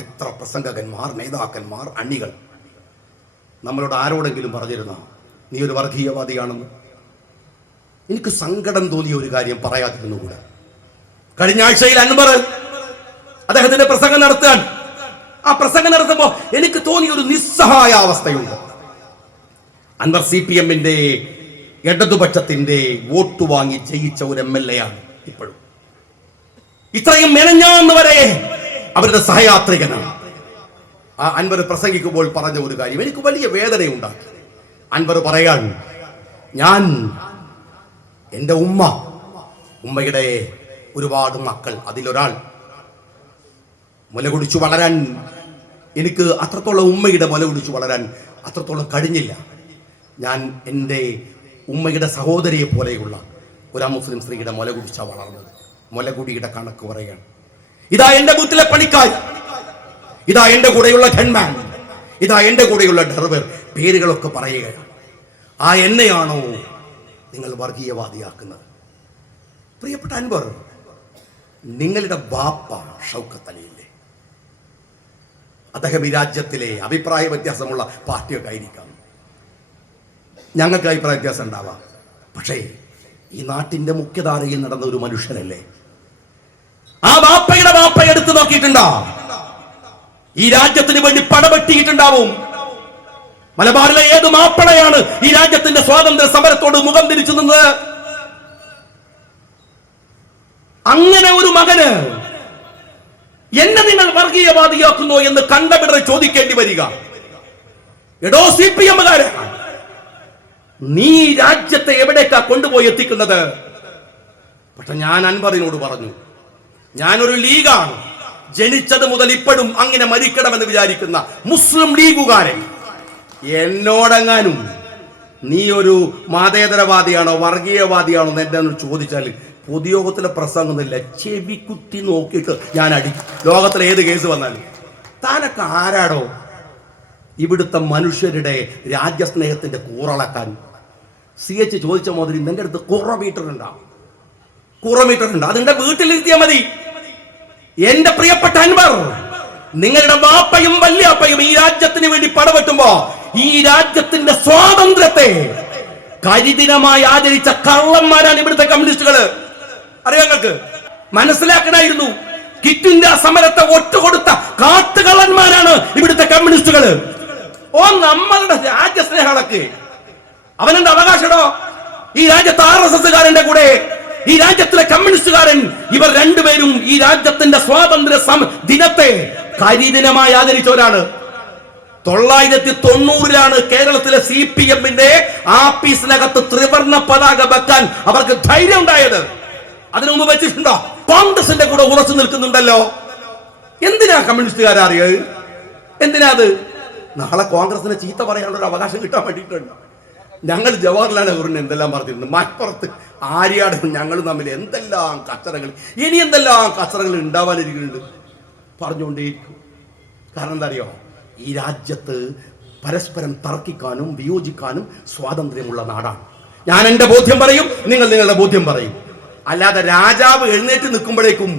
എത്ര പ്രസംഗകന്മാർ, നേതാക്കന്മാർ, അണികൾ. നമ്മളോട് ആരോടെങ്കിലും പറഞ്ഞിരുന്ന നീ ഒരു വർഗീയവാദിയാണെന്ന്? എനിക്ക് സങ്കടം തോന്നിയ ഒരു കാര്യം പറയാതിരുന്നുകൂടെ. കഴിഞ്ഞ ആഴ്ചയിൽ അൻവർ അദ്ദേഹത്തിന്റെ പ്രസംഗം നടത്താൻ, ആ പ്രസംഗം നടത്തുമ്പോ എനിക്ക് തോന്നിയ ഒരു നിസ്സഹായ അവസ്ഥയുണ്ട്. അൻവർ CPM-ന്റെ ഇടതുപക്ഷത്തിന്റെ വോട്ട് വാങ്ങി ജയിച്ച ഒരു MLA ആണ്. ഇപ്പോഴും ഇത്രയും മെനഞ്ഞാന്ന് വരെ അവരുടെ സഹയാത്രികനാണ്. ആ അൻവർ പ്രസംഗിക്കുമ്പോൾ പറഞ്ഞ ഒരു കാര്യം എനിക്ക് വലിയ വേദനയുണ്ടാക്കി. അൻവർ പറയാൻ, ഞാൻ എൻ്റെ ഉമ്മയുടെ ഒരുപാട് മക്കൾ, അതിലൊരാൾ മുല കുടിച്ചു വളരാൻ എനിക്ക് അത്രത്തോളം, ഉമ്മയുടെ മുല കുടിച്ചു വളരാൻ അത്രത്തോളം കഴിഞ്ഞില്ല. ഞാൻ എൻ്റെ ഉമ്മയുടെ സഹോദരിയെ പോലെയുള്ള ഒരു മുസ്ലിം സ്ത്രീയുടെ മുല കുടിച്ചാണ് വളർന്നത്. മുലകുടിയുടെ കണക്ക് പറയുകയാണ്. ഇതാ എൻ്റെ വീട്ടിലെ പണിക്കാർ, ഇതാ എന്റെ കൂടെയുള്ള ഖൻമാൻ, ഇതാ എന്റെ കൂടെയുള്ള ഡർബർ, പേരുകളൊക്കെ പറയുകയാണ്. ആ എന്നെയാണോ നിങ്ങൾ വർഗീയവാദിയാക്കുന്നത്? പ്രിയപ്പെട്ട അൻവർ, നിങ്ങളുടെ ബാപ്പ ഷൗക്കത്ത് അലിയില്ലേ? അദ്ദേഹം ഈ രാജ്യത്തിലെ അഭിപ്രായ വ്യത്യാസമുള്ള പാർട്ടിയൊക്കെ ആയിരിക്കാം, ഞങ്ങൾക്ക് അഭിപ്രായ വ്യത്യാസം ഉണ്ടാവാം. പക്ഷേ ഈ നാട്ടിന്റെ മുഖ്യധാരയിൽ നടന്ന ഒരു മനുഷ്യനല്ലേ? ആ ബാപ്പയുടെ ബാപ്പ എടുത്തു നോക്കിയിട്ടുണ്ടോ? ഈ രാജ്യത്തിന് വേണ്ടി പടവെട്ടിയിട്ടുണ്ടാവും. മലബാറിലെ ഏത് മാപ്പളയാണ് ഈ രാജ്യത്തിന്റെ സ്വാതന്ത്ര്യ സമരത്തോട് മുഖം തിരിച്ചു നിന്നത്? അങ്ങനെ ഒരു മകന് എന്നെ നിങ്ങൾ വർഗീയവാദിയാക്കുന്നോ എന്ന് കണ്ടപിടരെ ചോദിക്കേണ്ടി വരിക. എടോ CPM-കാരെ, നീ രാജ്യത്തെ എവിടേക്കാ കൊണ്ടുപോയി എത്തിക്കുന്നത്? പക്ഷെ ഞാൻ അൻവറിനോട് പറഞ്ഞു, ഞാനൊരു ലീഗാണ്, ജനിച്ചത് മുതൽ ഇപ്പോഴും അങ്ങനെ മരിക്കണമെന്ന് വിചാരിക്കുന്ന മുസ്ലിം ലീഗുകാരൻ. എന്നോടെങ്ങാനും നീ ഒരു മതേതരവാദിയാണോ വർഗീയവാദിയാണോ എന്ന് എന്നെ ചോദിച്ചാൽ പൊതുയോഗത്തിലെ പ്രസംഗമൊന്നുമില്ല, ചെവി കുത്തി നോക്കിയിട്ട് ഞാൻ അടിക്കും, ലോകത്തിലെ ഏത് കേസ് വന്നാലും. താനൊക്കെ ആരാടോ ഇവിടുത്തെ മനുഷ്യരുടെ രാജ്യസ്നേഹത്തിന്റെ കൂറളക്കാൻ? CH ചോദിച്ച മുതൽ നിന്റെ അടുത്ത് കുറമീറ്റർ ഉണ്ടാവും, കുറമീറ്റർ ഉണ്ട്, അതിന്റെ വീട്ടിലിരുത്തിയാൽ മതി. എന്റെ പ്രിയപ്പെട്ട അൻവർ, നിങ്ങളുടെ വാപ്പയും വല്യാപ്പയും ഈ രാജ്യത്തിന് വേണ്ടി പടവെട്ടുമ്പോ ഈ രാജ്യത്തിന്റെ സ്വാതന്ത്ര്യത്തെ കരിദിനമായി ആചരിച്ച കള്ളന്മാരാണ് ഇവിടുത്തെ കമ്മ്യൂണിസ്റ്റുകള്. അറിയാം നിങ്ങൾക്ക്? മനസ്സിലാക്കണമായിരുന്നു. ക്വിറ്റ് ഇന്ത്യ സമരത്തെ ഒറ്റുകൊടുത്ത കാട്ടുകള്ളന്മാരാണ് ഇവിടുത്തെ കമ്മ്യൂണിസ്റ്റുകള്. ഓ, നമ്മളുടെ രാജ്യസ്നേഹങ്ങളൊക്കെ അവനെന്താ അവകാശടോ? ഈ രാജ്യത്ത് RSS-കാരന്റെ കൂടെ ഈ രാജ്യത്തിലെ കമ്മ്യൂണിസ്റ്റുകാരൻ, ഇവർ രണ്ടുപേരും ഈ രാജ്യത്തിന്റെ സ്വാതന്ത്ര്യ ദിനത്തെ കരിദിനമായി ആദരിച്ചവരാണ്. 990-ലാണ് കേരളത്തിലെ CPM-ന്റെ ആഫീസിനകത്ത് ത്രിവർണ്ണ പതാക വെക്കാൻ അവർക്ക് ധൈര്യം ഉണ്ടായത്. അതിനു മുമ്പ് വെച്ചിട്ടുണ്ടോ? കോൺഗ്രസിന്റെ കൂടെ ഉറച്ചു നിൽക്കുന്നുണ്ടല്ലോ. എന്തിനാ കമ്മ്യൂണിസ്റ്റുകാരെ അറിയത്? എന്തിനാ അത്? നാളെ കോൺഗ്രസിനെ ചീത്ത പറയാനുള്ള ഒരു അവകാശം കിട്ടാൻ വേണ്ടിയിട്ടുണ്ട്. ഞങ്ങൾ ജവഹർലാൽ നെഹ്റുവിന് എന്തെല്ലാം പറഞ്ഞിരുന്നു, മലപ്പുറത്ത് ആര്യാടും ഞങ്ങളും തമ്മിൽ എന്തെല്ലാം കച്ചറകൾ, ഇനി എന്തെല്ലാം കച്ചറകൾ ഉണ്ടാവാനിരിക്കുന്നുണ്ട് പറഞ്ഞുകൊണ്ടേയിരിക്കും. കാരണം എന്താ അറിയോ? ഈ രാജ്യത്ത് പരസ്പരം തർക്കിക്കാനും വിയോജിക്കാനും സ്വാതന്ത്ര്യമുള്ള നാടാണ്. ഞാൻ എന്റെ ബോധ്യം പറയും, നിങ്ങൾ നിങ്ങളുടെ ബോധ്യം പറയും. അല്ലാതെ രാജാവ് എഴുന്നേറ്റ് നിൽക്കുമ്പോഴേക്കും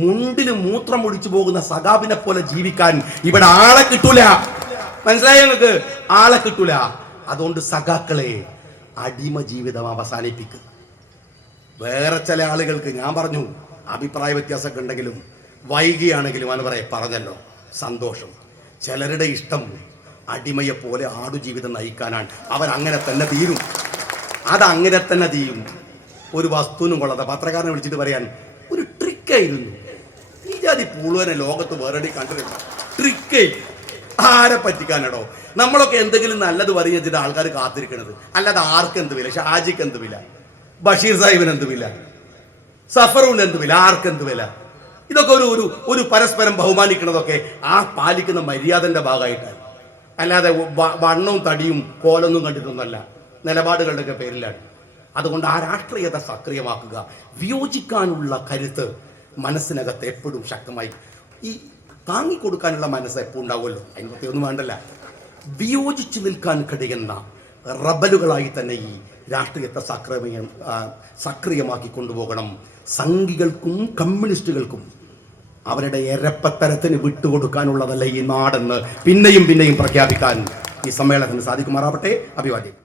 മുണ്ടിൽ മൂത്രം ഒഴിച്ചു പോകുന്ന സഖാബിനെ പോലെ ജീവിക്കാൻ ഇവിടെ ആളെ കിട്ടൂല. മനസ്സിലായോ നിങ്ങൾക്ക്? ആളെ കിട്ടൂല. അതുകൊണ്ട് സഖാക്കളെ, അടിമ ജീവിതം അവസാനിപ്പിക്കുക. വേറെ ചില ആളുകൾക്ക് ഞാൻ പറഞ്ഞു, അഭിപ്രായ വ്യത്യാസമൊക്കെ ഉണ്ടെങ്കിലും വൈകിയാണെങ്കിലും അവരെ പറഞ്ഞല്ലോ, സന്തോഷം. ചിലരുടെ ഇഷ്ടം അടിമയെ പോലെ ആടുജീവിതം നയിക്കാനാണ്. അവരങ്ങനെ തന്നെ തീരും, അതങ്ങനെ തന്നെ തീരും. ഒരു വസ്തുവിനും കൊള്ളാത്ത പത്രക്കാരനെ വിളിച്ചിട്ട് പറയാൻ ഒരു ട്രിക്കായിരുന്നു. ഈ ജാതി പൂളുവനെ ലോകത്ത് വേറെ കണ്ടിരുന്നു. ട്രിക്കേ ആരെ പറ്റിക്കാനടോ? നമ്മളൊക്കെ എന്തെങ്കിലും നല്ലത് പറയുന്ന ആൾക്കാർ കാത്തിരിക്കണത്. അല്ലാതെ ആർക്ക് എന്ത് വില? ഷാജിക്ക് എന്ത് വില? ബഷീർ സാഹിബിന് എന്ത് വില? സഫറൂന് എന്ത് വില? ആർക്ക് എന്ത് വില? ഇതൊക്കെ ഒരു പരസ്പരം ബഹുമാനിക്കുന്നതൊക്കെ ആ പാലിക്കുന്ന മര്യാദന്റെ ഭാഗമായിട്ടാണ്. അല്ലാതെ വണ്ണവും തടിയും കോലൊന്നും കണ്ടിട്ടൊന്നല്ല, നിലപാടുകളുടെയൊക്കെ പേരിലാണ്. അതുകൊണ്ട് ആ രാഷ്ട്രീയത സക്രിയമാക്കുക. വിയോജിക്കാനുള്ള കരുത്ത് മനസ്സിനകത്ത് എപ്പോഴും ശക്തമായി, ഈ താങ്ങിക്കൊടുക്കാനുള്ള മനസ്സ് എപ്പോഴും ഉണ്ടാവുമല്ലോ, അതിന് പ്രത്യേകം വേണ്ടല്ല. വിയോജിച്ചു നിൽക്കാൻ കഴിയുന്ന റബലുകളായി തന്നെ ഈ രാഷ്ട്രീയത്തെ സക്രിയമാക്കി കൊണ്ടുപോകണം. സംഘികൾക്കും കമ്മ്യൂണിസ്റ്റുകൾക്കും അവരുടെ എരപ്പത്തരത്തിന് വിട്ടുകൊടുക്കാനുള്ളതല്ല ഈ നാടെന്ന് പിന്നെയും പ്രഖ്യാപിക്കാൻ ഈ സമ്മേളനത്തിന് സാധിക്കുമാറാവട്ടെ. അഭിവാദ്യം.